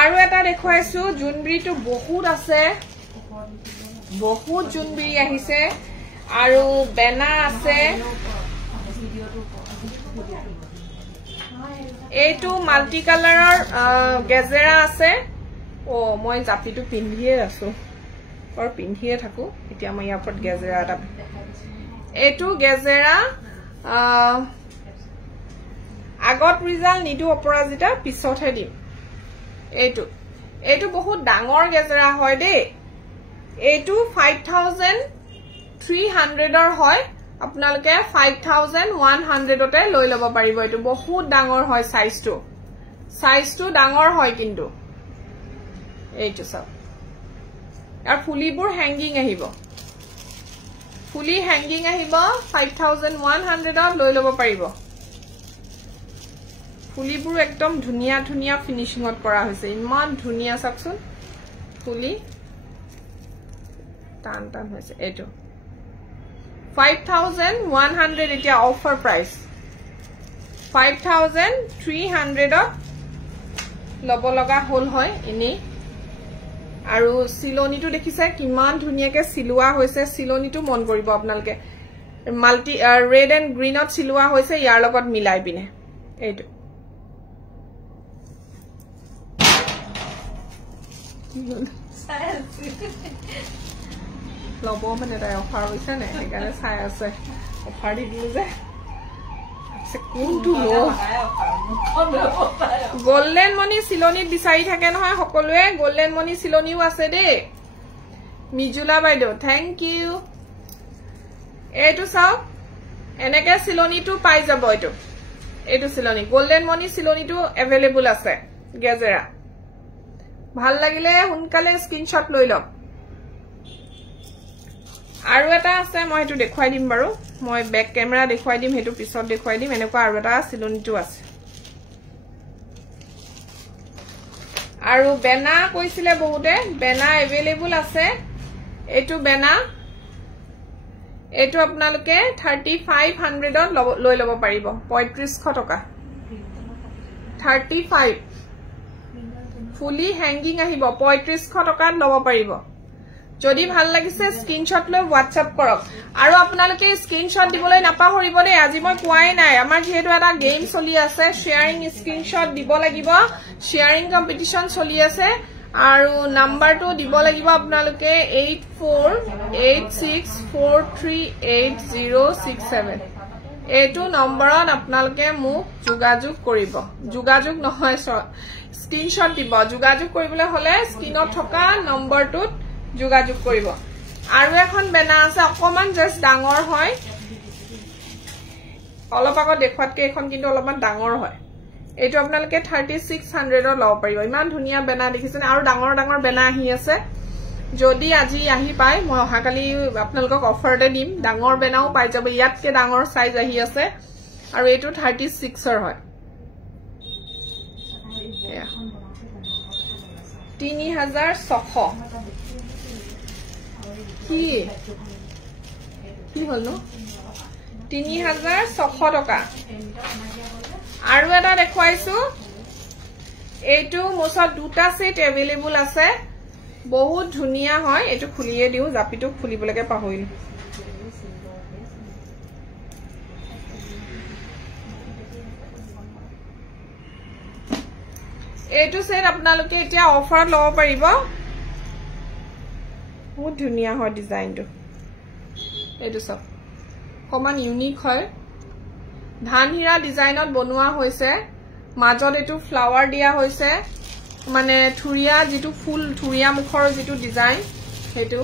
আৰু এটা দেখুৱাইছো জুনবিৰিটো বহুত আছে বহুত জুনবিৰি আহিছে আৰু বেনা আছে এইটো মাল্টি কালাৰৰ গেজেৰা আছে ও মই জাপিটো পিন্ধিয়ে আছো আৰু পিন্ধিয়ে থাকো এতিয়া মই ইয়াৰ ওপৰত গেজেৰা এটা এইটো গেজেৰা আগত ৰিজাল্ট নিদু অপৰাজিতা পিছতহে দিম এইটো বহুত ডাঙৰ গেজেৰা হয় দেই এইটো 5300 হয় আপোনালোকে 5100 তে লৈ লব পাৰিব এইটো বহুত ডাঙৰ হয় সাইজটো ডাঙৰ হয় কিন্তু এইটো সব আৰু ফুলিবোৰ হ্যাঙ্গিং আহিব ফুলি হ্যাঙ্গিং আহিব 5100 ত লৈ লব পাৰিব ফুলিবোৰ একদম ধুনিয়া ধুনিয়া ফিনিশিংত কৰা হৈছে ইমান ধুনিয়া চাকচোন ফুলি টান টান হৈছে এইটো 5100 এতিয়া অফাৰ প্ৰাইস 5300 ত লব লগা হল হয় ইনি আৰু সিলনিটো দেখিছে কিমান ধুনিয়াকে সিলুৱা হৈছে সিলনিটো মন কৰিব আপোনালোকে মাল্টি ৰেড এন্ড গ্ৰীনত সিলুৱা হৈছে ইয়াৰ লগত মিলাই পিনে এইটো লব মানে তাই অফাৰ হৈছে নে সেইকাৰণে চাই আছে অফাৰ দি দিলো যে কোনটো গোল্ডেন মনি সিলনিত বিচাৰি থাকে নহয় সকলোৱে গোল্ডেন মনি সিলনিও আছে দেই মিজুলা বাইদেউ থ্যাংক ইউ এইটো চাওক এনেকে সিলনিটো পাই যাব এইটো সিলনি গোল্ডেন মনি সিলনিটো এভেইলেবল আছে গেজেৰা ভাল লাগিলে হুনকালে স্ক্ৰিনশ্বট লৈ লওক আৰু এটা আছে মই এটো দেখুৱাই দিম বাৰু মই বেক ক্যামেৰা দেখুৱাই দিম হেতু পিছত দেখুৱাই দিম এনেকুৱা আৰু এটা সিলনিটো আছে আৰু বেনা কৈছিলে বহুতে বেনা এভেইলেবল আছে এটো বেনা এটো আপোনালোকে 3500 ত লৈ লব পাৰিব 3500 টকা 35 ফুলি হ্যাঙ্গিং আহিব 3500 টকাত লব পাৰিব যদি ভাল লাগিছে স্ক্ৰিনশ্বট লৈ WhatsApp কৰক আৰু আপোনালোকে স্ক্ৰিনশ্বট দিবলৈ নাপাহৰিব দেই আজি মই কোৱাই নাই আমাৰ যেহেতু এটা গেম চলি আছে শেয়াৰিং স্ক্ৰিনশ্বট দিব লাগিব শেয়াৰিং কম্পিটিশন চলি আছে আৰু নাম্বাৰটো দিব লাগিব আপোনালোকে 8486438067 এইটো নম্বৰত আপোনালোকে মোক যোগাযোগ কৰিব যোগাযোগ নহয় স্ক্ৰিনশ্বট দিব যোগাযোগ কৰিবলৈ হলে স্ক্ৰিনত থকা নম্বৰটোত যোগাযোগ কৰিব আৰু এখন বেনা আছে অকমান জাস্ট ডাঙৰ হয় অলপ আগত দেখুৱাতকে এখন কিন্তু অলপমান ডাঙৰ হয় এইটো আপোনালোকে 3600 ত লব পাৰিব ইমান ধুনিয়া বেনা দেখিছেনে আৰু ডাঙৰ ডাঙৰ বেনা আহি আছে যদি আজি আহি পায় মই অহাকালি আপোনালোকক অফাৰতে দিম ডাঙৰ বেনাও পাই যাব ইয়াতকে ডাঙৰ সাইজ আহি আছে আৰু এইটো 36 ৰ হয় 3600 কি হল নো 3600 টকা আৰু এটা দেখুৱাইছো এইটো মোছত দুটা সেট এভেইলেবল আছে বহুত ধুনিয়া হয় এইটো খুলিয়ে দিও জাপিটো খুলিবলৈকে পাহৰিলো এইটো সেট আপোনালোকে এতিয়া অফাৰ লব পাৰিব বহুত ধুনিয়া হয় ডিজাইনটো এইটো সব কমান ইউনিক হয় ধান হীৰা ডিজাইনত বনোৱা হৈছে মাজত এটো ফ্লাৱাৰ দিয়া হৈছে মানে থুৰিয়া যেটো ফুল থুৰিয়া মুখৰ যেটো ডিজাইন হেতু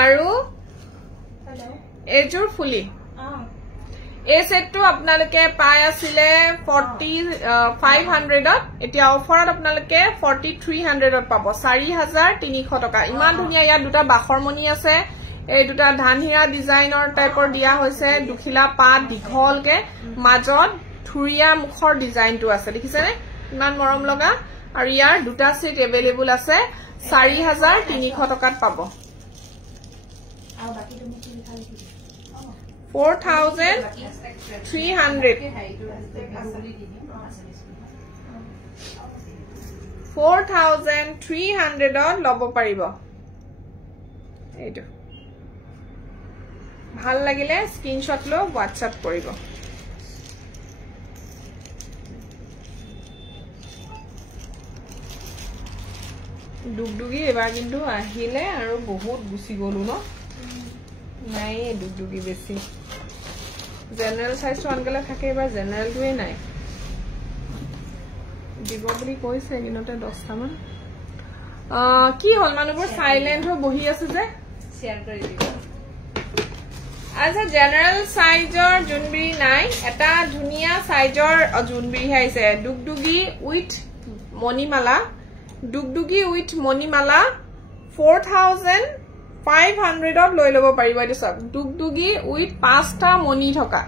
আৰু এজোৰ ফুলি এই সেটটো আপোনালোকে পাই আছিলে 4500 ত এতিয়া অফাৰত আপোনালোকে 4300 ত পাব 4300 টকা ইমান ধুনিয়া ইয়াত দুটা বাখৰমণি আছে এই দুটা ধানহীৰা ডিজাইনৰ টাইপৰ দিয়া হৈছে দুখিলা পাত দীঘলকে মাজত থুৰিয়া মুখৰ ডিজাইনটো আছে দেখিছেনে ইমান মৰম লগা আৰু ইয়াৰ দুটা সেট এভেইলেবল আছে 4300 টকাত পাব 4,300 4,300 লব পাৰিব এইটো ভাল লাগিলে স্ক্ৰিনশ্বট লো WhatsApp কৰিব ডুগডুগি এবাৰ কিন্তু আহিলে আৰু বহুত গুছি গলো ন নাই ডুগডুগি বেছি জেনাৰেল সাইজটো আনকালে থাকে এবাৰ জেনাৰেলটোৱে নাই দিব বুলি কৈছে কিনতে 10টা মান কি হল মানুহবোৰ সাইলেন্ট হৈ বহি আছে যে শেয়াৰ কৰি দিব আচ্ছা জেনাৰেল সাইজৰ জুনবিৰি নাই এটা ধুনিয়া সাইজৰ জুনবিৰি হাইছে ডুগডুগি with Manimala Dugdugi with Manimala 4,500 লৈ লব পাৰিব এটো সব ডুগডুগি উইথ 5টা মণি থকা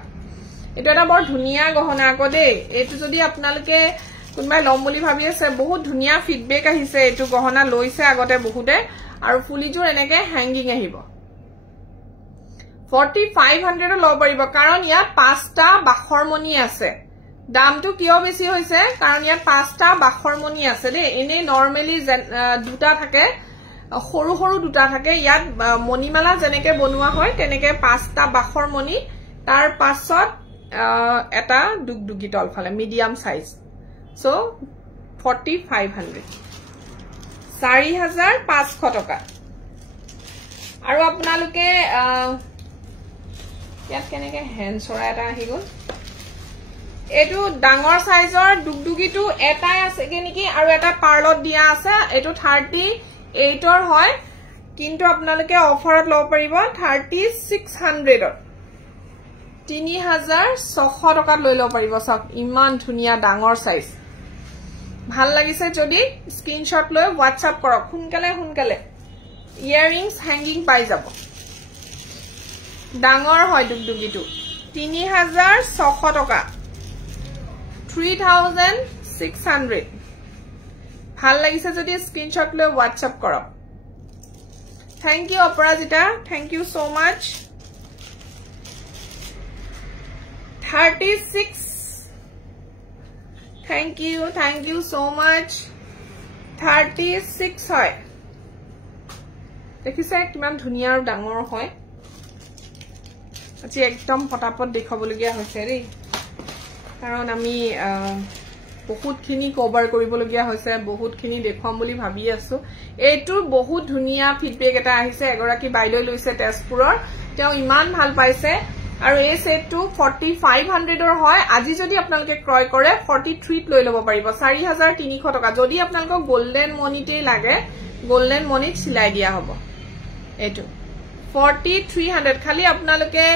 এটো এটা বৰ ধুনিয়া গহনা আকৌ দেই এটো যদি আপোনালোকে কোনবাই লম বুলি ভাবি আছে বহুত ধুনিয়া ফিডবেক আহিছে এটো গহনা লৈছে আগতে বহুতে আৰু ফুলিজোৰ এনেকে হ্যাঙ্গিং আহিব 4,500 লব পাৰিব কাৰণ ইয়াত 5টা বাখৰ মণি আছে দামটো কিয় বেছি হৈছে কাৰণ ইয়াত 5টা বাখৰ মণি আছে দেই এনে নৰমালি দুটা থাকে সৰু সৰু দুটা থাকে ইয়াত মণিমালা যেনেকে বনোৱা হয় তেনেকে 5টা বাখৰ মণি তাৰ পাছত এটা ডুগডুগি তলফালে মিডিয়াম সাইজ সো 4,500 4,500 টকা আৰু আপোনালোকে ইয়াত কেনেকে হ্যান্ডছৰা এটা আহি গল এটো ডাঙৰ সাইজৰ ডুগডুগিটো এটাই আছে নেকি আৰু এটা পাৰ্লত দিয়া আছে এটো 38ৰ হয় কিন্তু আপোনালোকে অফাৰত লব পাৰিব 3,600 3,600 টকাত লৈ লব পাৰিব সব ইমান ধুনিয়া ডাঙৰ সাইজ ভাল লাগিছে যদি স্ক্ৰিনশ্বট লৈ WhatsApp কৰক সোনকালে ইয়াৰিংছ হ্যাঙ্গিং পাই যাব ডাঙৰ হয় ডুগডুগিটো 3,600 টকা 3,600 ভাল লাগিছে যদি স্ক্ৰিনশ্বট লৈ WhatsApp কৰক thank you Aparajita thank you so much 36 thank you so much 36 হয় দেখিছে কিমান ধুনিয়া আৰু ডাঙৰ হয় আজি একদম পটাপট দেখাবলগীয়া হৈছে ৰে কাৰণ আমি বহুতখিনি কভাৰ কৰিবলগীয়া হৈছে বহুতখিনি দেখুৱাম বুলি ভাবি আছো এইটো বহুত ধুনিয়া ফিডবেক এটা আহিছে এগৰাকী বাইলৈ লৈছে তেজপুৰৰ তেওঁ ইমান ভাল পাইছে আৰু এই সেটটো 4,500 হয় আজি যদি আপোনালোকে ক্ৰয় কৰে 43 লৈ লব পাৰিব 4,300 টকা যদি আপোনালোকক গোল্ডেন মনিতেই লাগে গোল্ডেন মনিত সিলাই দিয়া হ'ব এটো 4,300 খালি আপোনালোকে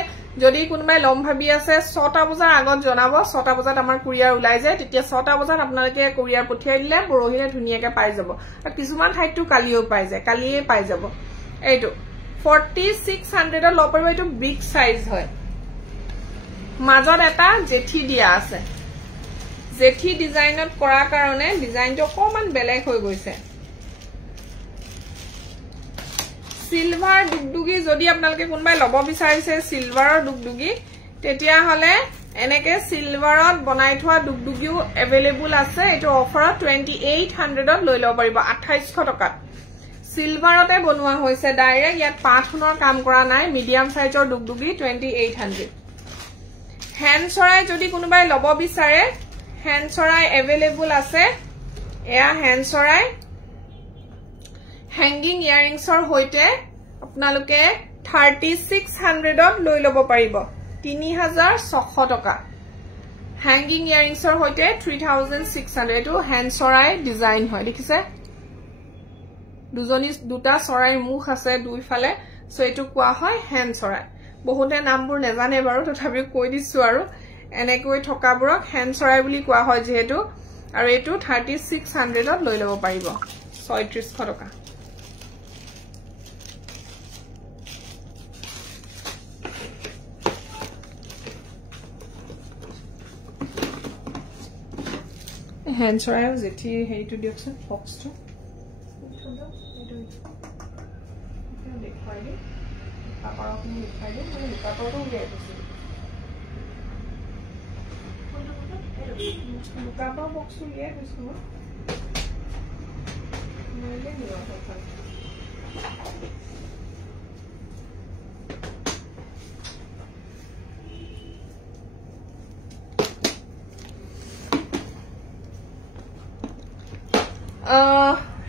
যদি কোনবাই লম ভাবি আছে 6টা বজাৰ আগত জনাব 6টা বজাত আমাৰ কুৰিয়াৰ ওলাই যায় তেতিয়া 6টা বজাত আপোনালোকে কুৰিয়াৰ পঠিয়াই দিলে পৰহিলে ধুনিয়াকে পাই যাব আৰু কিছুমান ঠাইটো কালিও পাই যায় কালিয়ে পাই যাব এইটো 4,600 লব পাৰিব এইটো বিগ সাইজ হয় মাজত এটা জেঠি দিয়া আছে জেঠি ডিজাইনত কৰা কাৰণে ডিজাইনটো অকমান বেলেগ হৈ গৈছে সিলভাৰ ডুগডুগি যদি আপোনালোকে কোনবাই লব বিচাৰিছে সিলভাৰৰ ডুগডুগি তেতিয়া হলে এনেকে সিলভাৰত বনাই থোৱা ডুগডুগিও अवेलेबल আছে এটো অফাৰত 2,800 লৈ লব পাৰিব 2800 টকাত সিলভাৰতে বনোৱা হৈছে ডাইৰেক্ট ইয়াত পাথনৰ কাম কৰা নাই মিডিয়াম সাইজৰ ডুগডুগি 2,800 হ্যান্ডছৰাই যদি কোনোবাই লব বিচাৰে হ্যান্ডছৰাই अवेलेबल আছে এয়া হ্যান্ডছৰাই হ্যাঙ্গিং ইয়াৰিংছৰ হৈতে আপোনালোকে 3,600 লৈ লব পাৰিব 3,600 টকা হ্যাঙ্গিং ইয়াৰিংছৰ হৈতে 3,600 এটো হ্যান্ডছৰাই ডিজাইন হয় দেখিছে দুটা চৰাই মুখ আছে দুইফালে সো এটো কোৱা হয় হ্যান্ডছৰাই বহুতে নামবোৰ নেজানে বাৰু তথাপি কৈ দিছো আৰু এনেকৈ থকাবোৰক হ্যান্ডছৰাই বুলি কোৱা হয় যেহেতু আৰু এটো 3,600 লৈ লব পাৰিব 3,600 টকা হ্যান্ডছৰাই জেঠি হেৰিটো দিয়কচোন বক্সটো দেখুৱাই দিম পাপাৰক দেখুৱাই দিম মানে পাপাৰটো উলিয়াই দিছোঁ Mukaba box to get this one.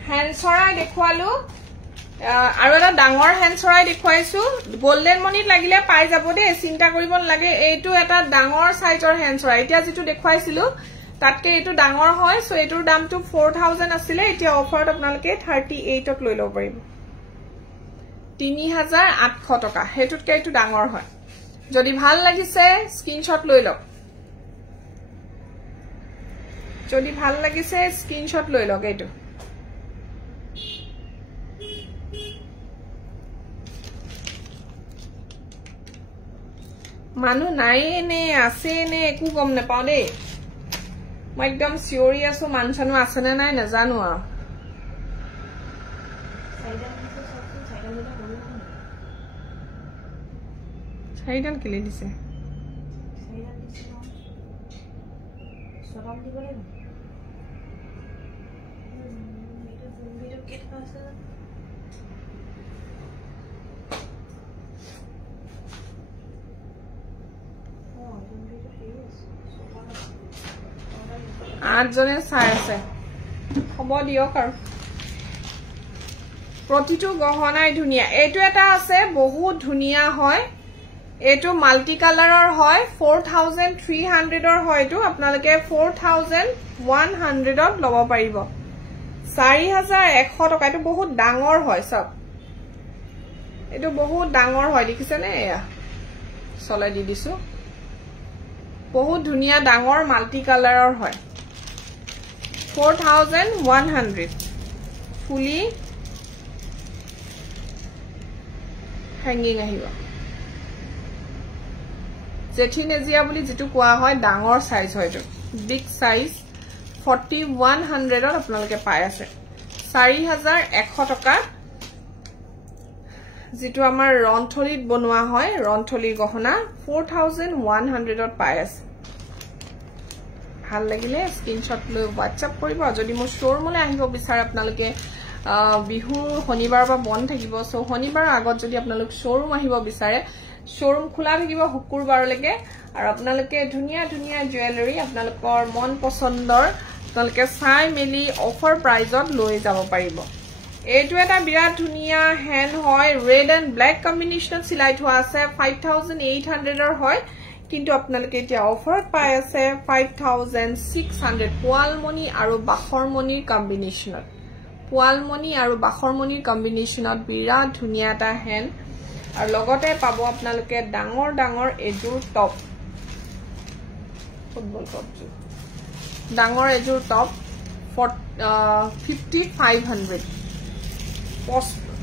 Hand sorai dekhualu aru eta dangor hand sorai dekhuaisu golden money lagile pai jabo de cinta koribon lage eitu eta dangor size or hand sorai etia jitu dekhuaisilu tatke eitu dangor hoy so eitur dam to 4000 asile etia offer apnalke 38 ok loi lo parim 3800 taka hetut ke eitu dangor hoy jodi bhal lagise screenshot loi lo jodi bhal lagise screenshot loi lo eitu Manu nai ne ase ne eku gom ne pao de মই একদম সিওরি আছো মানছানো আছে না নাই না জানো আ cidal কেলে দিছে সাইডাল দিছে সবাম দিবলে না এটা ভিডিও কেট আছে আজনে চাই আছে হ'ব দিওক আৰু প্ৰতিটো গহনাই ধুনিয়া এটো এটা আছে বহুত ধুনিয়া হয় এটো মাল্টি কালাৰৰ হয় 4300 ৰ হয় এটো আপোনালোকে 4100 ত লব পাৰিব 4100 টকা এটো বহুত ডাঙৰ হয় সব এটো বহুত ডাঙৰ হয় দেখিছে নে এয়া চলাই দি দিছো বহুত ধুনিয়া ডাঙৰ মাল্টি কালাৰৰ হয় 4100 fully hanging ahiba jethi nezia boli jitu koa hoy dangor size hoy to big size 4100 or apnaloke pai ase 4100 taka jitu amar rontholit bonwa hoy rontholi gohona 4100 or pai ase ভাল লাগিলে screenshot লৈ WhatsApp কৰিবা যদি মোৰ শোৰুমলে আহিব বিচাৰ আপোনালোকে বিহু শনিবাৰ বা বন্ধ থাকিব সো শনিবাৰ আগত যদি আপোনালোক শোৰুম আহিব বিচাৰে শোৰুম খোলা থাকিব শুকুৰবাৰলৈকে আৰু আপোনালোকে ধুনিয়া ধুনিয়া জুৱেলাৰী আপোনালোকৰ মন পছন্দৰ আপোনালোকে চাই মেলি অফাৰ প্ৰাইজত লৈ যাব পাৰিব এইটো এটা বিৰাট ধুনিয়া হ্যান্ড হয় ৰেড এন্ড ব্ল্যাক কম্বিনেশনত সিলাই থোৱা আছে 5800 ৰ হয় কিন্তু আপোনালোকে এতিয়া অফাৰ পাই আছে 5600 পোৱালমণি আৰু বাখৰমণিৰ কম্বিনেশনত পোৱালমণি আৰু বাখৰমণিৰ কম্বিনেশনত বিৰাট ধুনিয়া এটা হেন আৰু লগতে পাব আপোনালোকে ডাঙৰ ডাঙৰ এজুৰ টপ ফুটবল টপ ডাঙৰ এজুৰ টপ 5500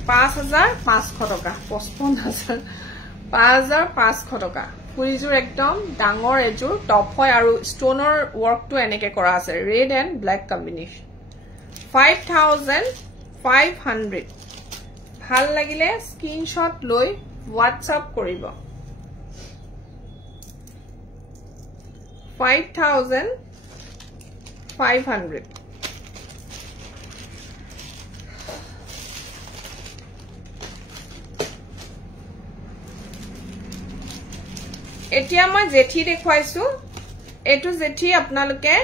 5500 টকা 55000 5500 টকা পুৰিজুৰ একদম ডাঙৰ এজুৰ টপ হয় আৰু ষ্টোনৰ ওয়াৰ্কটো এনেকে কৰা আছে ৰেড এন্ড ব্ল্যাক কম্বিনেশন 5500 ভাল লাগিলে স্ক্ৰিনশট লৈ WhatsApp কৰিব 5500 এতিয়া মই জেঠি দেখুৱাইছো এটো জেঠি আপোনালোকে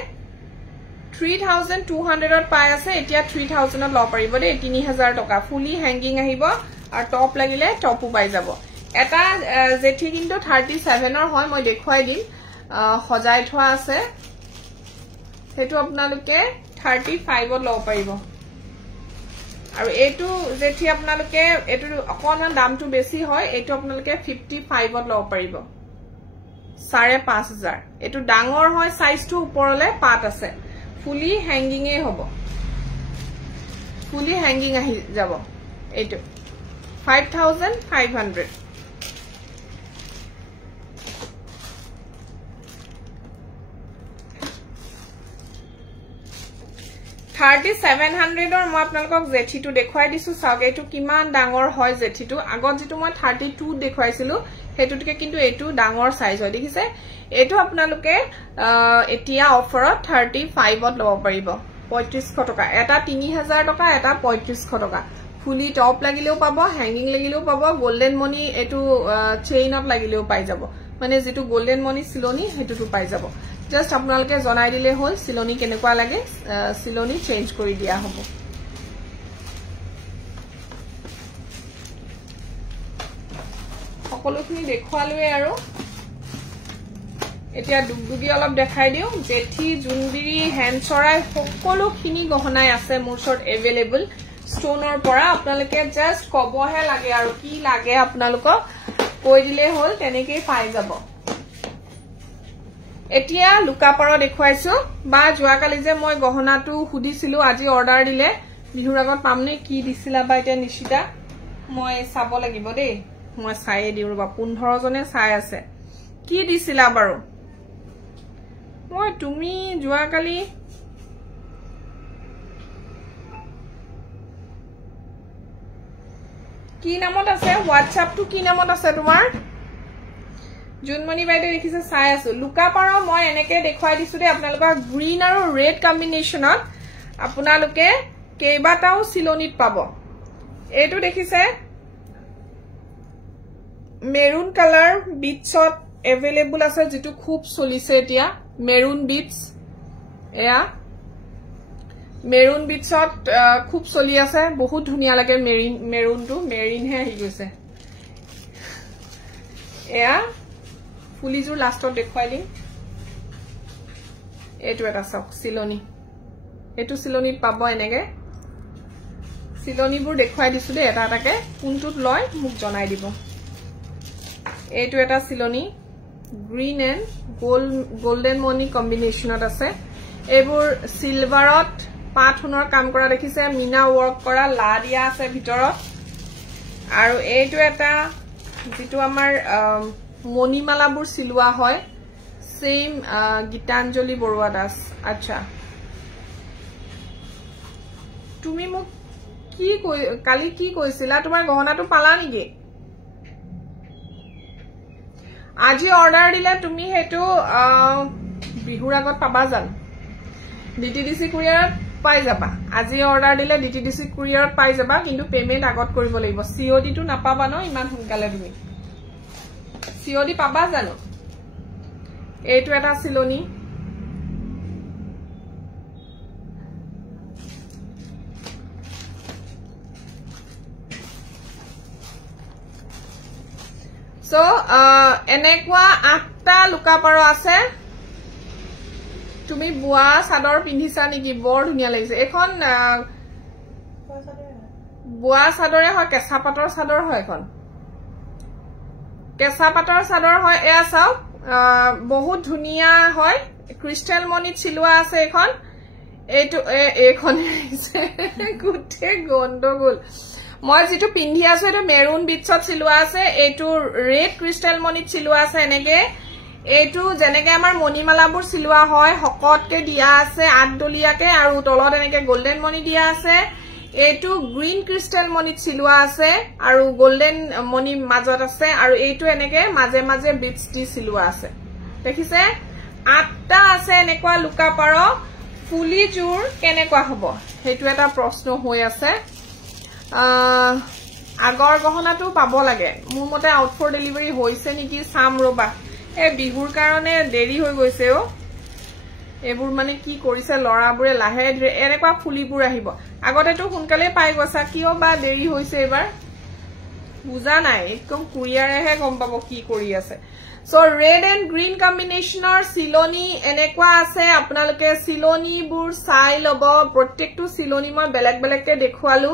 3200 ত পাই আছে এতিয়া 3000 ত ল পাৰিব দে 3000 টকা ফুলি হ্যাঙ্গিং আহিব আৰু টপ লাগিলে টপও পাই যাব এটা জেঠি কিন্তু 37 ৰ হয় মই দেখুৱাই দিম সজাই থোৱা আছে হেতু আপোনালোকে 35 ত ল পাৰিব আৰু এটো জেঠি আপোনালোকে এটো অকনমান দামটো বেছি হয় এটো আপোনালোকে 55 ত ল পাৰিব 5500 এটো ডাঙৰ হয় সাইজটো ওপৰলে পাত আছে ফুলি হ্যাঙ্গিং এ হ'ব ফুলি হ্যাঙ্গিং আহি যাব এটো 5500 3700 ৰ মই আপোনালোকক জেঠিটো দেখুৱাই দিছো চাওক এটো কিমান ডাঙৰ হয় জেঠিটো আগত যেটো মই 32 দেখুৱাইছিলো হেতুতকে কিন্তু এটু ডাঙৰ সাইজ হয় দেখিছে এটু আপোনালোকে এতিয়া অফাৰত 35 ত লব পাৰিব 3500 টকা এটা 3000 টকা এটা 3500 টকা ফুলি টপ লাগিলেও পাব হ্যাঙ্গিং লাগিলেও পাব গোল্ডেন মনি এটু চেইনত লাগিলেও পাই যাব মানে যেটো গোল্ডেন মনি সিলনি হেতুটো পাই যাব জাস্ট আপোনালোকে জনাই দিলে হল সিলনি কেনেকুৱা লাগে সিলনি চেঞ্জ কৰি দিয়া হ'ব সকলোখিনি দেখুৱালোৱে আৰু এতিয়া দুগদুগি অলপ দেখাই দিও জেঠি জুনবিৰি হেনচৰাই সকলোখিনি গহনাই আছে মোৰ ওচৰত এভেইলেবল ষ্টোনৰ পৰা আপোনালোকে জাস্ট কবহে লাগে আৰু কি লাগে আপোনালোকক কৈ দিলে হল তেনেকৈ পাই যাব এতিয়া লুকাপাৰ দেখুৱাইছো বা যোৱাকালি যে মই গহনাটো খুদিছিলো আজি অৰ্ডাৰ দিলে বিহুৰ আগত পামনে কি দিছিলা বা এতিয়া নিশিতা মই চাব লাগিব দেই মই চাইয়ে দিও ৰবা 15 জনে চাই আছে কি দিছিলা বাৰু মই তুমি যোৱাকালি কি নামত আছে WhatsApp টু কি নামত আছে তোমাৰ জুনমণি বাইদেউ দেখিছে চাই আছো লুকাপাৰ মই এনেকে দেখুৱাই দিছো দে আপোনালোকৰ গ্ৰীন আৰু ৰেড কম্বিনেশনত আপোনালোকে কেইবাটাও সিলনিত পাব এটো দেখিছে মেৰুন কালাৰ বিটছত এভেইলেবল আছে যেটো খুব চলিছে এতিয়া মেৰুন বিটস এয়া মেৰুন বিটছত খুব চলি আছে বহুত ধুনিয়া লাগে মেৰুনটো মেৰিন হে আহি গৈছে এয়া ফুলিজুৰ লাষ্টত দেখুৱাই দিম এটো এটা সক সিলনি এটো সিলনিত পাব এনেকে সিলনিবোৰ দেখুৱাই দিছো দে এটা এটাকে কোনটোত লয় মোক জনাই দিব এটো এটা সিলনি গ্ৰীন এন্ড গোল্ডেন মনি কম্বিনেশনত আছে এবোৰ সিলভাৰত পাথনৰ কাম কৰা দেখিছে মিনা ওয়াৰ্ক কৰা লা দিয়া আছে ভিতৰত আৰু এইটো এটা যেটো আমাৰ মণিমালাবোৰ সিলুৱা হয় সেম গীতাঞ্জলি বৰুৱা দাস আচ্ছা তুমি মোক কি কালি কি কৈছিলা তোমাৰ গহনাটো পালা নেকি আজি অৰ্ডাৰ দিলে তুমি হেতু বিহুৰ আগত পাবা জান ডিটিডিসি কুৰিয়াৰত পাই যাবা আজি অৰ্ডাৰ দিলে ডিটিডিসি কুৰিয়াৰত পাই যাবা কিন্তু পেমেন্ট আগত কৰিব লাগিব সিওডি টো নাপাবা ন ইমান সোনকালে তুমি সিওডি পাবা জানো এইটো এটা সিলনি সো এনেকুৱা 8টা লুকাপাৰ আছে তুমি বুয়া সাদৰ পিন্ধিছা নেকি বৰ ধুনিয়া লাগিছে এখন বুয়া সাদৰে হয় কেঁচা পাটৰ সাদৰ হয় এখন কেঁচা পাটৰ সাদৰ হয় এয়া চাও বহুত ধুনিয়া হয় ক্ৰিস্টাল মনিত চিলোৱা আছে এখন এইটো এখন গুটে গন্ডগোল মই যেটো পিন্ধি আছো এটো মেৰুন বিটছত চিলোৱা আছে এইটো ৰেড ক্ৰিস্টাল মনিত চিলোৱা আছে এনেকে এইটো জেনেকে আমাৰ মণিমালাবোৰ সিলুৱা হয় হকতকে দিয়া আছে আঠদলিয়াকে আৰু তলত এনেকে গোল্ডেন মনি দিয়া আছে এইটো গ্ৰীন ক্ৰিস্টাল মনিত সিলুৱা আছে আৰু গোল্ডেন মনি মাজত আছে আৰু এইটো এনেকে মাজে মাজে বিটস দি সিলুৱা আছে দেখিছে 8টা আছে এনেকুৱা লুকাপাৰ ফুলিজুৰ কেনেকুৱা হ'ব হেতু এটা প্ৰশ্ন হৈ আছে আগৰ গহনাটো পাব লাগে মোৰ মতে আউট ফৰ ডেলিভাৰি হৈছে নেকি সাম ৰবা এ বিহুৰ কাৰণে দেৰি হৈ গৈছে ও এবোৰ মানে কি কৰিছে লৰাবোৰে লাহে ধীৰে এনেকুৱা ফুলিবোৰ আহিব আগতেটো সোনকালে পাই গৈছা কিয় বা দেৰি হৈছে এবাৰ বুজা নাই একদম কুৰিয়াৰেহে গম পাব কি কৰি আছে সো ৰেড এন্ড গ্ৰীন কম্বিনেশনৰ সিলনি এনেকুৱা আছে আপোনালোকে সিলনিবোৰ চাই লব প্ৰত্যেকটো সিলনি মই বেলেগ বেলেগকে দেখুৱালো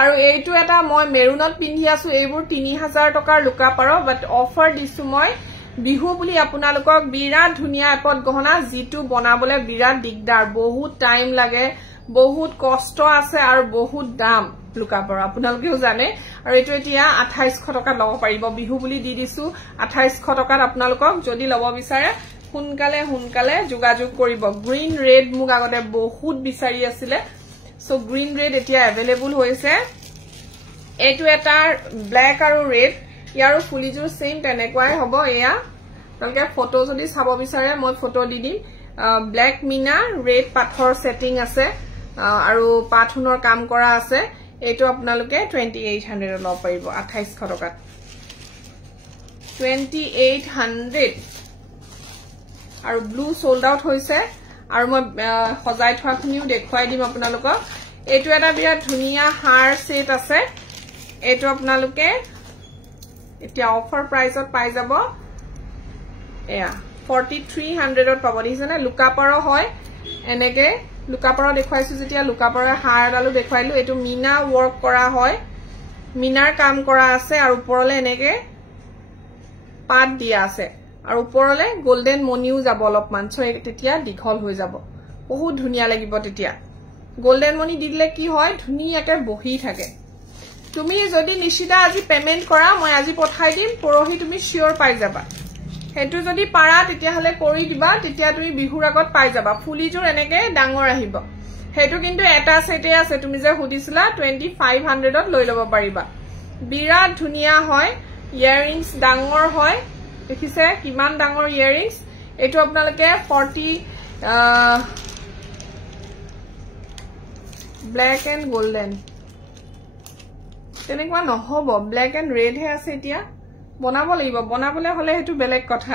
আৰু এইটো এটা মই মেৰুনত পিন্ধি আছো এইবোৰ 3000 টকাৰ লুকাপাৰ বাট অফাৰ দিছো মই বিহু বুলি আপোনালোকক বিৰাট ধুনিয়া এপত গহনা জিটো বনাবলে বিৰাট দিগদাৰ বহুত টাইম লাগে বহুত কষ্ট আছে আৰু বহুত দাম লুকাপাৰ আপোনালোকেও জানে আৰু এটো এতিয়া 2800 টকা লব পাৰিব বিহু বুলি দি দিছো 2800 টকাত আপোনালোকক যদি লব বিচাৰে সোনকালে যোগাযোগ কৰিব গ্ৰীন ৰেড মুগ আগতে বহুত বিচাৰি আছিল সো গ্ৰীন ৰেড এতিয়া अवेलेबल হৈছে এইটো এটা ব্ল্যাক আৰু ৰেড ইয়াৰো ফুলিযোৰ সেম তেনেকুৱাই হ'ব এয়া আপোনালোকে ফটো যদি চাব বিচাৰে মই ফটো দি দিম ব্ল্যাক মিনা ৰেড পাথৰ সেটিং আছে আৰু পাথুনৰ কাম কৰা আছে এইটো আপোনালোকে 2800 লব পাৰিব 2800 টকাত 2800 আৰু ব্লু সোল্ড আউট হৈছে আৰু মই সজাই থোৱা খুনিও দেখুৱাই দিম আপোনালোকক এইটো এটা বিৰাট ধুনিয়া হাৰ সেট আছে এইটো আপোনালোকে এতিয়া অফাৰ প্ৰাইসত পাই যাব এয়া 4300 ত পাব দিছনে লুকাপাৰ হয় এনেকে লুকাপাৰ দেখুৱাইছো যেতিয়া লুকাপাৰৰ হাৰডালো দেখুৱাইলো এটো মিনা ওয়াৰ্ক কৰা হয় মিনাৰ কাম কৰা আছে আৰু ওপৰলে এনেকে পাত দিয়া আছে আৰু ওপৰলে গোল্ডেন মনিও যাব অলপমান সো তেতিয়া দীঘল হৈ যাব বহুত ধুনিয়া লাগিব তেতিয়া গোল্ডেন মনি দিলে কি হয় ধুনিয়াকে বহি থাকে তুমি যদি নিশিদা আজি পেমেন্ট কৰা মই আজি পঠাই দিম পৰহি তুমি শিওৰ পাই যাবা হেতু যদি পাৰা তেতিয়া হলে কৰি দিবা তেতিয়া তুমি বিহুৰ আগত পাই যাবা ফুলিযোৰ এনেকে ডাঙৰ আহিব হেতু কিন্তু এটা সেটে আছে তুমি যে হুদিছিলা 2500 ত লৈ লব পাৰিবা বিৰাট ধুনিয়া হয় ইয়াৰিংস ডাঙৰ হয় দেখিছে কিমান ডাঙৰ ইয়াৰিংস এটো আপোনালোকে 40 ব্ল্যাক এন্ড গোল্ডেন তেনেকুৱা নহব ব্ল্যাক এন্ড ৰেড হে আছে এতিয়া বনাব লাগিব বনাবলে হলে হেতু বেলেগ কথা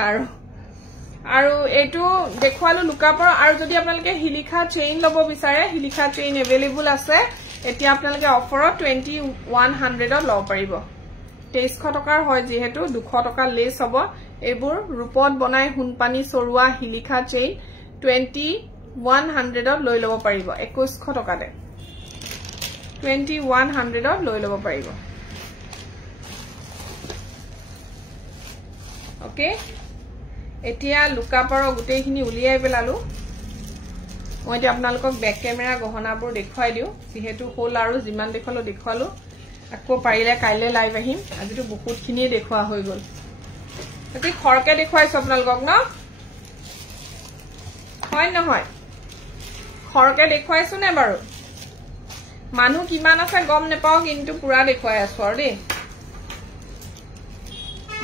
আৰু এটো দেখুৱালো লুকাপাৰ আৰু যদি আপোনালোকে হিলিখা চেইন লব বিচাৰে হিলিখা চেইন अवेलेबल আছে এতিয়া আপোনালোকে অফাৰত 2100 ত লব পাৰিব 2300 টকাৰ হয় যেহেতু 200 টকা লেস হ'ব এবোৰ ৰূপত বনাই হুনপানী সৰুৱা হিলিখা চেইন 2100 ত লৈ লব পাৰিব 2100 টকাতে 2100 ত লৈ লব পাৰিব ওকে এতিয়া লুকাপাৰ গুটেইখিনি উলিয়াই পেলালো মই এতিয়া আপোনালোকক ব্যাক ক্যামেৰা গহনাবোৰ দেখুৱাই দিও যেহেতু হোল আৰু যিমান দেখুৱালো আকৌ পাৰিলে কাইলে লাইভ আহিম আজিটো বহুতখিনি দেখুৱা হৈ গল এতি খৰকে দেখুৱাইছো আপোনালোকক ন হয় নহয় খৰকে দেখুৱাইছো নে বাৰু মানুহ কিমান আছে গম নেপাও কিন্তু পুৰা দেখুৱাই আছো আৰু দেই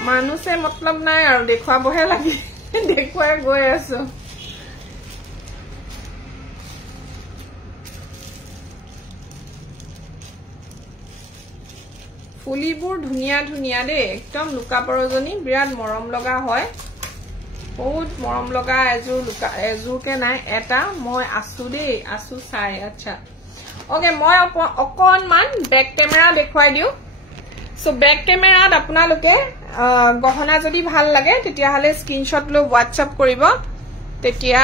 মানুহে মতলব নাই আৰু দেখুৱাবহে লাগি দেখুৱাই গৈ আছো ফুলিবোৰ ধুনিয়া ধুনিয়া দে একদম লুকাপাৰজনী বিৰাট মৰম লগা হয় বহুত মৰম লগা এজুৰকে নাই এটা মই আছো দেই আছো চাই আচ্ছা ওকে মই অকনমান ব্যাক ক্যামেৰা দেখুৱাই দিও সো ব্যাক ক্যামেৰাত আপোনালোকে গহনা যদি ভাল লাগে তেতিয়া হলে স্ক্ৰিনশট লৈ WhatsApp কৰিব তেতিয়া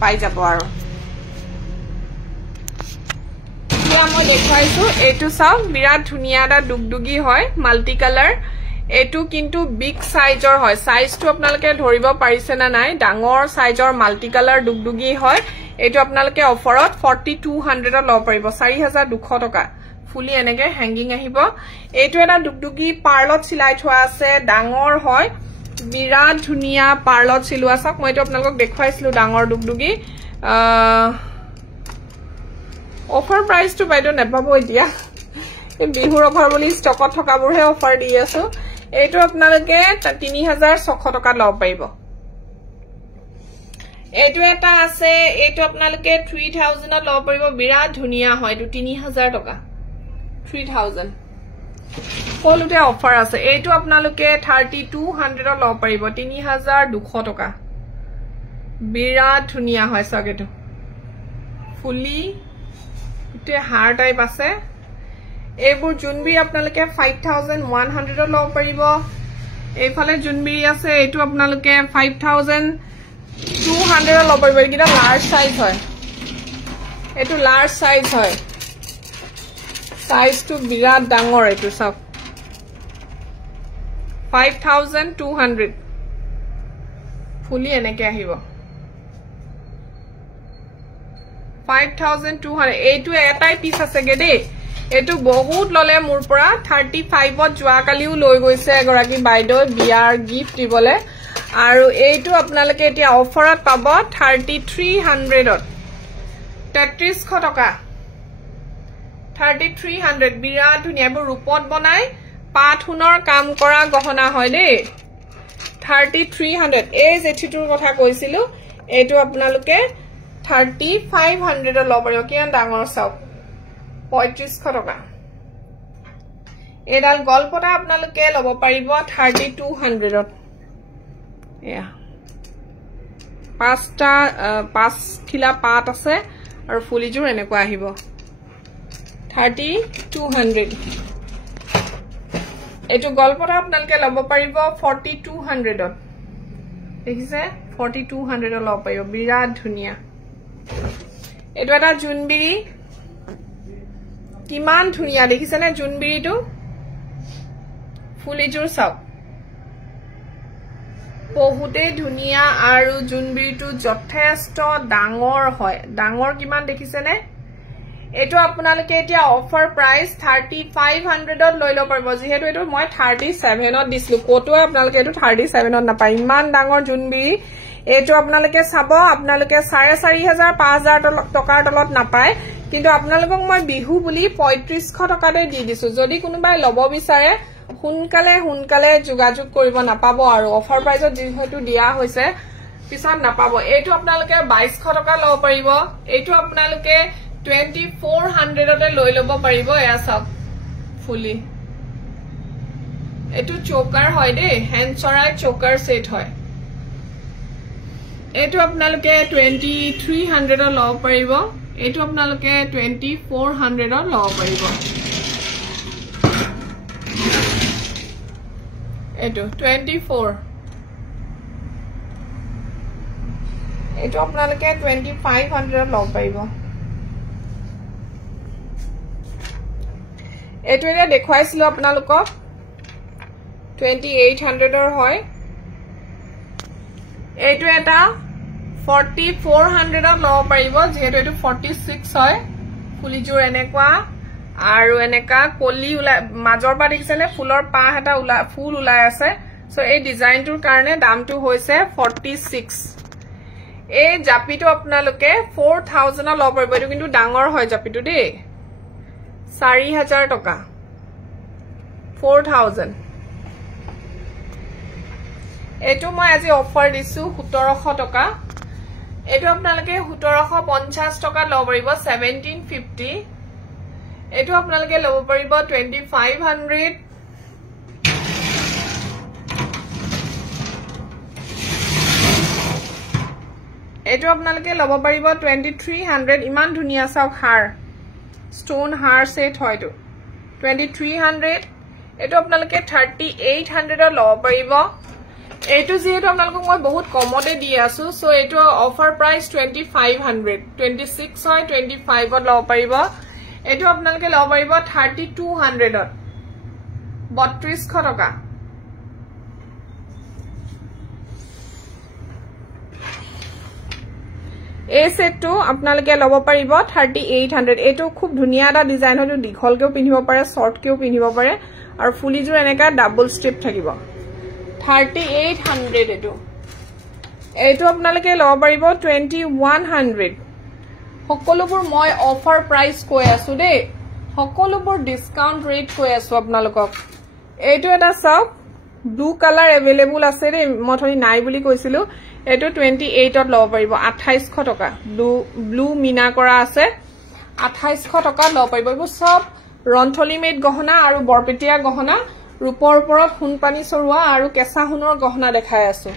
পাই যাব আৰু এতিয়া মই দেখাইছো এটো চাও বিৰাট ধুনিয়া এটা দুগদুগি হয় মাল্টি কালাৰ এটো কিন্তু বিগ সাইজৰ হয় সাইজটো আপোনালোকে ধৰিব পাৰিছে না নাই ডাঙৰ সাইজৰ মাল্টি কালাৰ দুগদুগি হয় এটো আপোনালোকে অফাৰত 4200 ত লব পাৰিব 4200 টকা ফুলি এনেকে হ্যাঙ্গিং আহিব এটো এটা দুগদুগি পাৰ্লত সিলাই থোৱা আছে ডাঙৰ হয় বিৰাট ধুনিয়া পাৰ্লত সিলোৱা সক মই এটো আপোনালোকক দেখুৱাইছিলো ডাঙৰ দুগদুগি অফাৰ প্ৰাইস টু বাইদো নেপাব এতিয়া বিহুৰ অফাৰ বুলি ষ্টকত থকাবোৰহে অফাৰ দি আছো এটো আপোনালোকে 3600 টকা লব পাৰিব এটো এটা আছে এটো আপোনালোকে 3000 ত লব পাৰিব বিৰাট ধুনিয়া হয় এটো 3000 টকা 3000 কলুতে অফাৰ আছে এটো আপোনালোকে 3200 ত লব পাৰিব 3200 টকা বিৰাট ধুনিয়া হয় সগেটো ফুলি তে হাৰ টাইপ আছে এবোৰ জুনবি আপোনালোকে 5100 ত লব পাৰিব এইফালে জুনবি আছে এটো আপোনালোকে 5200 ত লব পাৰিব এটা লাৰ্জ সাইজ হয় এটো লাৰ্জ সাইজ হয় সাইজ টু বিৰাট ডাঙৰ এটো সব 5200 ফুলি এনেকে আহিব 5200 এইটো এটাই পিস আছে গে দেই এটো বহুত ললে মোৰ পৰা 35 ত জুৱা কালিও লৈ গৈছে এগৰাকী বাইদেউ বিয়াৰ গিফট দিবলে আৰু এইটো আপোনালোকে এতিয়া অফাৰত পাব 3300 ত 3300 টকা 3300 বিৰাট ধুনিয়া ৰূপত বনাই পাথুনৰ কাম কৰা গহনা হয় দেই 3300 এই জেঠিটোৰ কথা কৈছিলো এইটো আপোনালোকে 3500 লব পাৰিব কিমান ডাঙৰ চাওক 3500 টকা এডাল গলপটা আপোনালোকে লব পাৰিব 3200 এয়া পাঁচ খিলা পাত আছে আৰু ফুলিজোৰ এনেকুৱা আহিব 3200 এটো গলপটা আপোনালোকে লব পাৰিব 4200 দেখিছে 4200 লব পাৰিব বিৰাট ধুনিয়া এটো এটা জুনবিৰি কিমান ধুনিয়া দেখিছে না জুনবিৰিটো ফুলিজোৰ চাওক বহুতে ধুনিয়া আৰু জুনবিৰিটো যথেষ্ট ডাঙৰ হয় ডাঙৰ কিমান দেখিছে নে এটো আপোনালোকে এতিয়া অফাৰ প্ৰাইস 3500 লৈ ল পাৰিব যেহেতু এটো মই 37 ত দিছিলো কোটো আপোনালোকে এটো 37 ত নাপায় ইমান ডাঙৰ জুনবিৰি এটো আপোনালোকে চাব আপোনালোকে 4500 5000 টকাৰ তলত নাপায় কিন্তু আপোনালোকক মই বিহু বুলি 3500 টকাতে দি দিছো যদি কোনোবাই লব বিচাৰে হুনকালে যোগাযোগ কৰিব নাপাব আৰু অফাৰ প্ৰাইসত যেহেতু দিয়া হৈছে পিছত নাপাব এটো আপোনালোকে 2200 টকা লব পাৰিব এটো আপোনালোকে 2400 তে লৈ লব পাৰিব এয়া সব ফুলি এটো চোকাৰ হয় দে হেনচৰাই চোকাৰ সেট হয় এটো আপোনালোকে 2300 লব পাৰিব এটো আপোনালোকে 2400 লব পাৰিব এটো 24 এটো আপোনালোকে 2500 লব পাৰিব এটো এটা দেখুৱাইছিলো আপোনালোকক 2800 হয় এটো এটা 4400 লব পাৰিব যেহেতু এটো 46 হয় ফুলিজোৰ এনেকুৱা আৰু এনেকা কলি মাজৰ পা দেখিছেনে ফুলৰ পাহ এটা ফুল উলাই আছে সো এই ডিজাইনটোৰ কাৰণে দামটো হৈছে 46 এই জাপিটো আপোনালোকে 4000 লব পাৰিব এটো কিন্তু ডাঙৰ হয় জাপিটো দেই 4000 টকা 4000 এটো মই আজি অফাৰ দিছো 1700 টকা এটো আপোনালোকে 1750 টকা লব পাৰিব 1750 এটো আপোনালোকে লব পাৰিব 2500 এটো আপোনালোকে লব পাৰিব 2300 ইমান ধুনিয়া চাওক হাৰ স্টোন হাৰ সেট হয়তো 2300 এটো আপোনালোকে 3800 লব পাৰিব এটো যেহেতু আপোনালোকক মই বহুত কমতে দি আছো সো এটো অফাৰ প্ৰাইস 2500 26 হয় 25 ত লব পাৰিব এটো আপোনালোকে লব পাৰিব 3200 ত 3200 টকা এই সেটটো আপোনালোকে লব পাৰিব 3800 এটো খুব ধুনিয়া এটা ডিজাইন হয়তো দীঘলকেও পিন্ধিব পাৰে শৰ্টকেও পিন্ধিব পাৰে আৰু ফুলিজোৰ এনেকা ডাবল স্ট্ৰিপ থাকিব 3800 এটো আপোনালোকে লব পাৰিব 2100 সকলোবোৰ মই অফাৰ প্ৰাইস কৈ আছো দেই সকলোবোৰ ডিসকাউন্ট ৰেট কৈ আছো আপোনালোকক এটো এটা চাওক ব্লু কালাৰ अवेलेबल আছে ৰে মথনি নাই বুলি কৈছিলো এটো 28 ত লব পাৰিব 2800 টকা ব্লু মিনা কৰা আছে 2800 টকা লব পাৰিব এই সব ৰন্থলি মেড গহনা আৰু বৰপেটিয়া গহনা ৰূপৰ ওপৰত হুন পানী সৰুৱা আৰু কেঁচা হুনৰ গহনা দেখাই আছো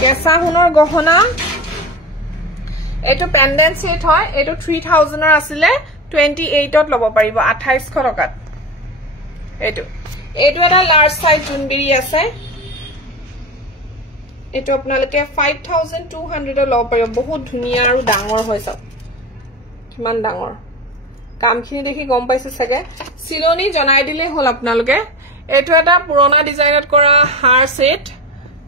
কেঁচা হুনৰ গহনা এটো পেন্ডেন্ট সেট হয় এটো 3000 ৰ আছিল 28 ত লব পাৰিব 2800 টকাত এটো এটা লাৰ্জ সাইজ জুনবিৰি আছে এটো আপোনালোকে 5200 লব পাৰিব বহুত ধুনিয়া আৰু ডাঙৰ হয় সব কিমান ডাঙৰ কামখিনি দেখি গম পাইছে সকে সিলনি জনাই দিলে হল আপোনালোকে এটো এটা পুৰণা ডিজাইনত কৰা হাৰ সেট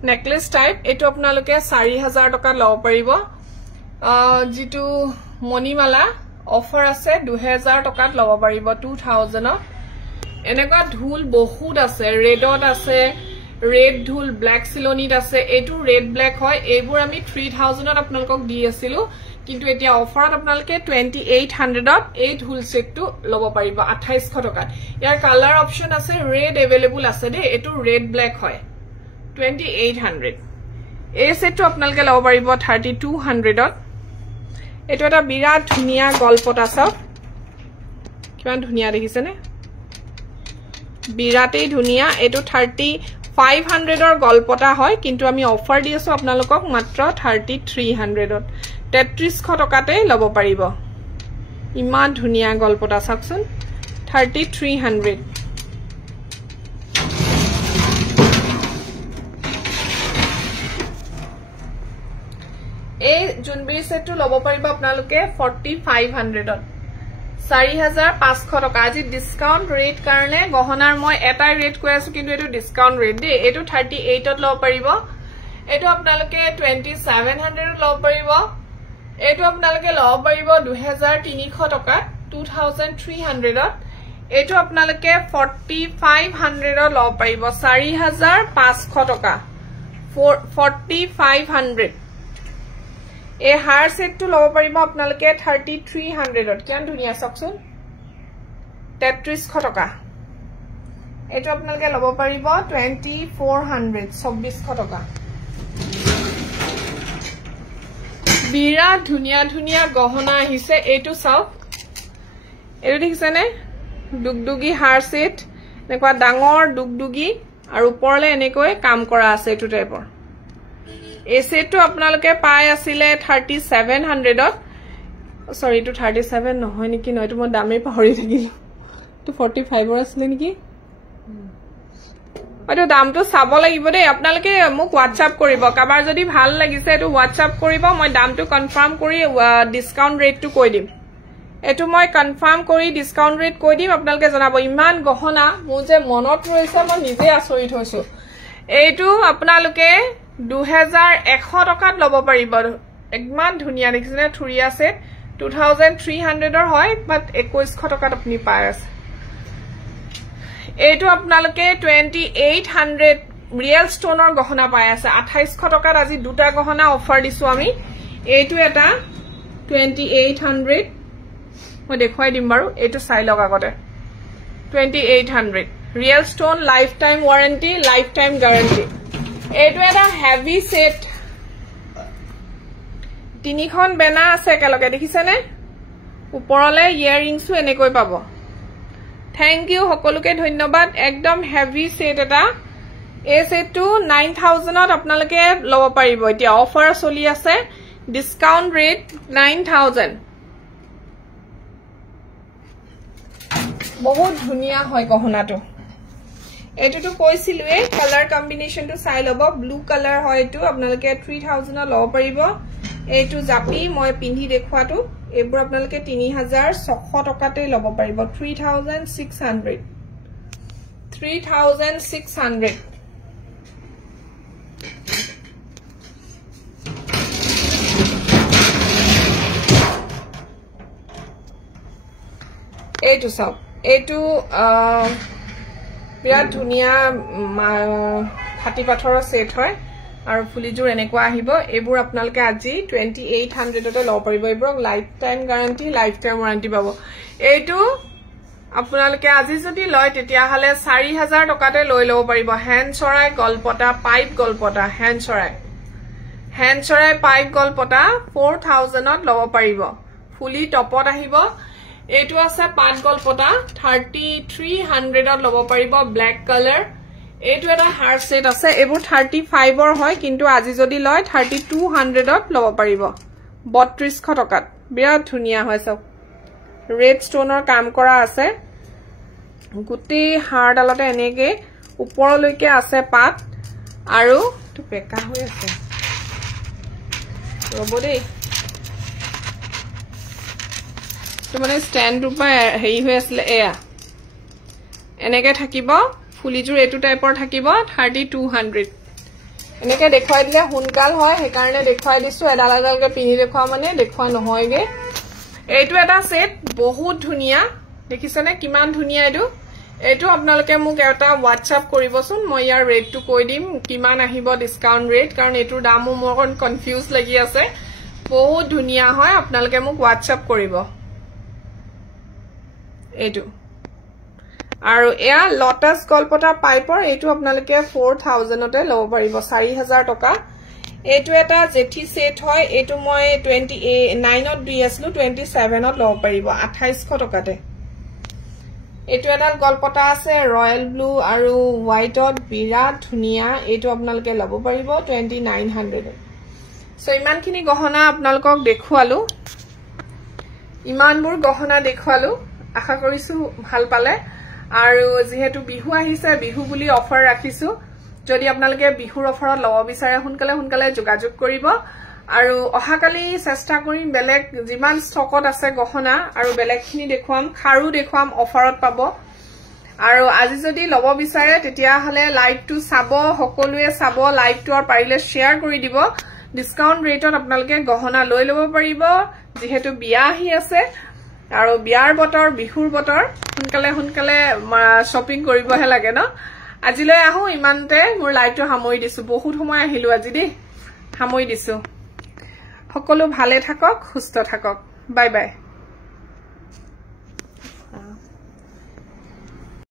নেকলেস টাইপ এটো আপোনালোকে 4000 টকা লব পাৰিব জিতু মণিমালা অফাৰ আছে 2000 টকাত লব পাৰিব 2000 এনেকুৱা ঢুল বহুত আছে ৰেডত আছে ৰেড ঢুল ব্ল্যাক সিলনিত আছে এটো ৰেড ব্ল্যাক হয় এইবোৰ আমি 3000 ত আপোনালোকক দি আছিলো কিন্তু এতিয়া অফাৰত আপোনালোকে 2800ত এই ঢোল সেটটো লব পাৰিব 2800 টকাত ইয়াৰ কালাৰ অপচন আছে ৰেড अवेलेबल আছে দে এটো ৰেড ব্ল্যাক হয় 2800 এই সেটটো আপোনালোকে লব পাৰিব 3200ত এটো এটা বিৰাট ধুনিয়া গলপটা চাওক কিমান ধুনিয়া দেখিছেনে বিৰাটেই ধুনিয়া এটো 3500ৰ গলপটা হয় কিন্তু আমি অফাৰ দি আছো আপোনালোকক মাত্ৰ 3300ত 3300 টকাতে লব পাৰিব ইমান ধুনিয়া গলপটা চাওকচোন 3300 এই জুনবিৰি সেটটো লব পাৰিব আপোনালোকে 4500ত 4500 টকা আজি ডিসকাউন্ট ৰেট কাৰণে গহনাৰ মই এটাই ৰেট কৈ আছো কিন্তু এটো ডিসকাউন্ট ৰেট দে এটো 38ত লব পাৰিব এটো আপোনালোকে 2700ত লব পাৰিব এটো আপোনালোকে লব পাৰিব 2300 টকা 2300ত এটো আপোনালোকে 4500ত লব পাৰিব 4500 টকা 4500 এই হাৰ সেটটো লব পাৰিব আপোনালোকে 3300ত কিমান ধুনিয়া চাওকচোন 3300 টকা এটো আপোনালোকে লব পাৰিব 2400 2400 টকা বিৰাট ধুনিয়া ধুনিয়া গহনা আহিছে এটো চাওক এটো দেখিছেনে দুগদুগি হাৰ সেট নেকুৱা ডাঙৰ দুগদুগি আৰু ওপৰলে এনেকৈ কাম কৰা আছে এটো টাইপৰ এই সেটটো আপোনালোকে পাই আছিল 3700ত সৰি টু 37 নহয় নেকি নয়তো মই দামে পাহৰি থাকিল টু 45 আছিল নেকি আৰু দামটো চাব লাগিব দেই আপোনালোকে মোক WhatsApp কৰিব কাবাৰ যদি ভাল লাগিছে এটো WhatsApp কৰিব মই দামটো কনফাৰ্ম কৰি ডিসকাউন্ট ৰেটটো কৈ দিম এটো মই কনফাৰ্ম কৰি ডিসকাউন্ট ৰেট কৈ দিম আপোনালোকে জনাব ইমান গহনা মোৰ যে মনত ৰৈছে মই নিজে আচৰিত হৈছো এইটো আপোনালোকে 2100 টকাত লব পাৰিব একমান ধুনিয়া দেখিছেনে থুৰিয়া সেট 2300ৰ হয় বাট 2100 টকাত আপুনি পাই আছে এইটো আপোনালোকে 2800 ৰিয়েল ষ্টোনৰ গহনা পাই আছে 2800 টকাত আজি দুটা গহনা অফাৰ দিছো আমি এইটো এটা 2800 মই দেখুৱাই দিম বাৰু এইটো চাই লওক আগতে 2800 real stone lifetime warranty lifetime guarantee এইটো এটা হেভি সেট তিনিখন বেনা আছে একেলগে দেখিছেনে ওপৰলে ইয়াৰিংছও এনেকৈ পাব থ্যাংক ইউ সকলোকে ধন্যবাদ একদম হেভি সেট এটা এই সেটটো 9000ত আপোনালোকে লব পাৰিব এতিয়া অফাৰ চলি আছে ডিসকাউন্ট ৰেট 9000 বহুত ধুনিয়া হয় গহনাটো এটোটো কৈছিলুৱে কালাৰ কম্বিনেশনটো চাই লব ব্লু কালাৰ হয় এটো আপোনালোকে 3000 লব পাৰিব এইটো জাপি মই পিন্ধি দেখুৱাটো এবোৰ আপোনালোকে 3600 টকাতে লব পাৰিব 3600 এইটো চাওক এইটো বিৰাট ধুনিয়া খাটি পাথৰৰ সেট হয় আৰু ফুলিজুৰ এনেকুৱা আহিব এবোৰ আপোনালোকে আজি 2800তে লব পাৰিব এবোৰ lifetime guarantee lifetime warranty পাব এইটো আপোনালোকে আজি যদি লয় তেতিয়া হলে 4000 টকাতে লৈ লব পাৰিব হ্যান্ড চৰাই গলপটা পাইপ গলপটা হ্যান্ড চৰাই পাইপ গলপটা 4000ত লব পাৰিব ফুলি টপত আহিব এইটো আছে পাঁচ গলপটা 3300ত লব পাৰিব ব্ল্যাক কালাৰ এইটো এটা হাৰ সেট আছে এবোৰ 35ৰ হয় কিন্তু আজি যদি লয় 3200ত লব পাৰিব 3200 টকাত বিৰাট ধুনিয়া হয় সব ৰেড ষ্টোনৰ কাম কৰা আছে গুটি হাৰডালতে এনেকে ওপৰলৈকে আছে পাত আৰু তো পেকা হৈ আছে ৰব দেই তো মানে স্ট্যান্ড ৰূপে হেই হৈ আছিল এয়া এনেকে থাকিব ফুলিজুৰ এটো টাইপৰ থাকিব 3200 এনেকে দেখুৱাই দিলে হুনকাল হয় সেই কাৰণে দেখুৱাই দিছো এডাল এডালকে পিনি দেখুৱা মানে দেখুৱা নহয়গে এইটো এটা সেট বহুত ধুনিয়া দেখিছেনে কিমান ধুনিয়া এটো আপোনালোকে মোক এটা WhatsApp কৰিবচোন মই ইয়াৰ ৰেটটো কৈ দিম কিমান আহিব ডিসকাউন্ট ৰেট কাৰণ এটোৰ দামও মোৰ কনফিউজ লাগি আছে বহুত ধুনিয়া হয় আপোনালোকে মোক WhatsApp কৰিব এইটো আৰু এয়া লটাস গলপটা পাইপৰ এইটো আপোনালোকে 4000 তে লব পাৰিব 4000 টকা এইটো এটা জেঠি সেট হয় এইটো মই 29 ত দি আসলো 27 ত লব পাৰিব 2800 টকাতে এইটো এটা গলপটা আছে ৰয়েল ব্লু আৰু হোৱাইটত বিৰাট ধুনিয়া এইটো আপোনালোকে লব পাৰিব 2900 সো ইমানখিনি গহনা আপোনালোকক দেখুৱালো ইমানবোৰ গহনা দেখুৱালো আশা কৰিছো ভাল পালে আৰু যেহেতু বিহু আহিছে বিহু বুলি অফাৰ ৰাখিছো যদি আপোনালোকে বিহুৰ অফাৰত লব বিচাৰে সোনকালে যোগাযোগ কৰিব আৰু অহাকালি চেষ্টা কৰিম বেলেগ যিমান ষ্টকত আছে গহনা আৰু বেলেগখিনি দেখুৱাম খাৰু দেখুৱাম অফাৰত পাব আৰু আজি যদি লব বিচাৰে তেতিয়া হলে লাইভটো চাব সকলোৱে চাব লাইভটো আৰু পাৰিলে শেয়াৰ কৰি দিব ডিসকাউন্ট ৰেটত আপোনালোকে গহনা লৈ লব পাৰিব যেহেতু বিয়া আহি আছে আৰু বিয়াৰ বতৰ বিহুৰ বতৰ সোনকালে শপিং কৰিবহে লাগে ন আজিলৈ আহো ইমানতে মোৰ লাইভটো সামৰি দিছো বহুত সময় আহিলো আজি দেই সামৰি দিছো সকলো ভালে থাকক সুস্থ থাকক বাই বাই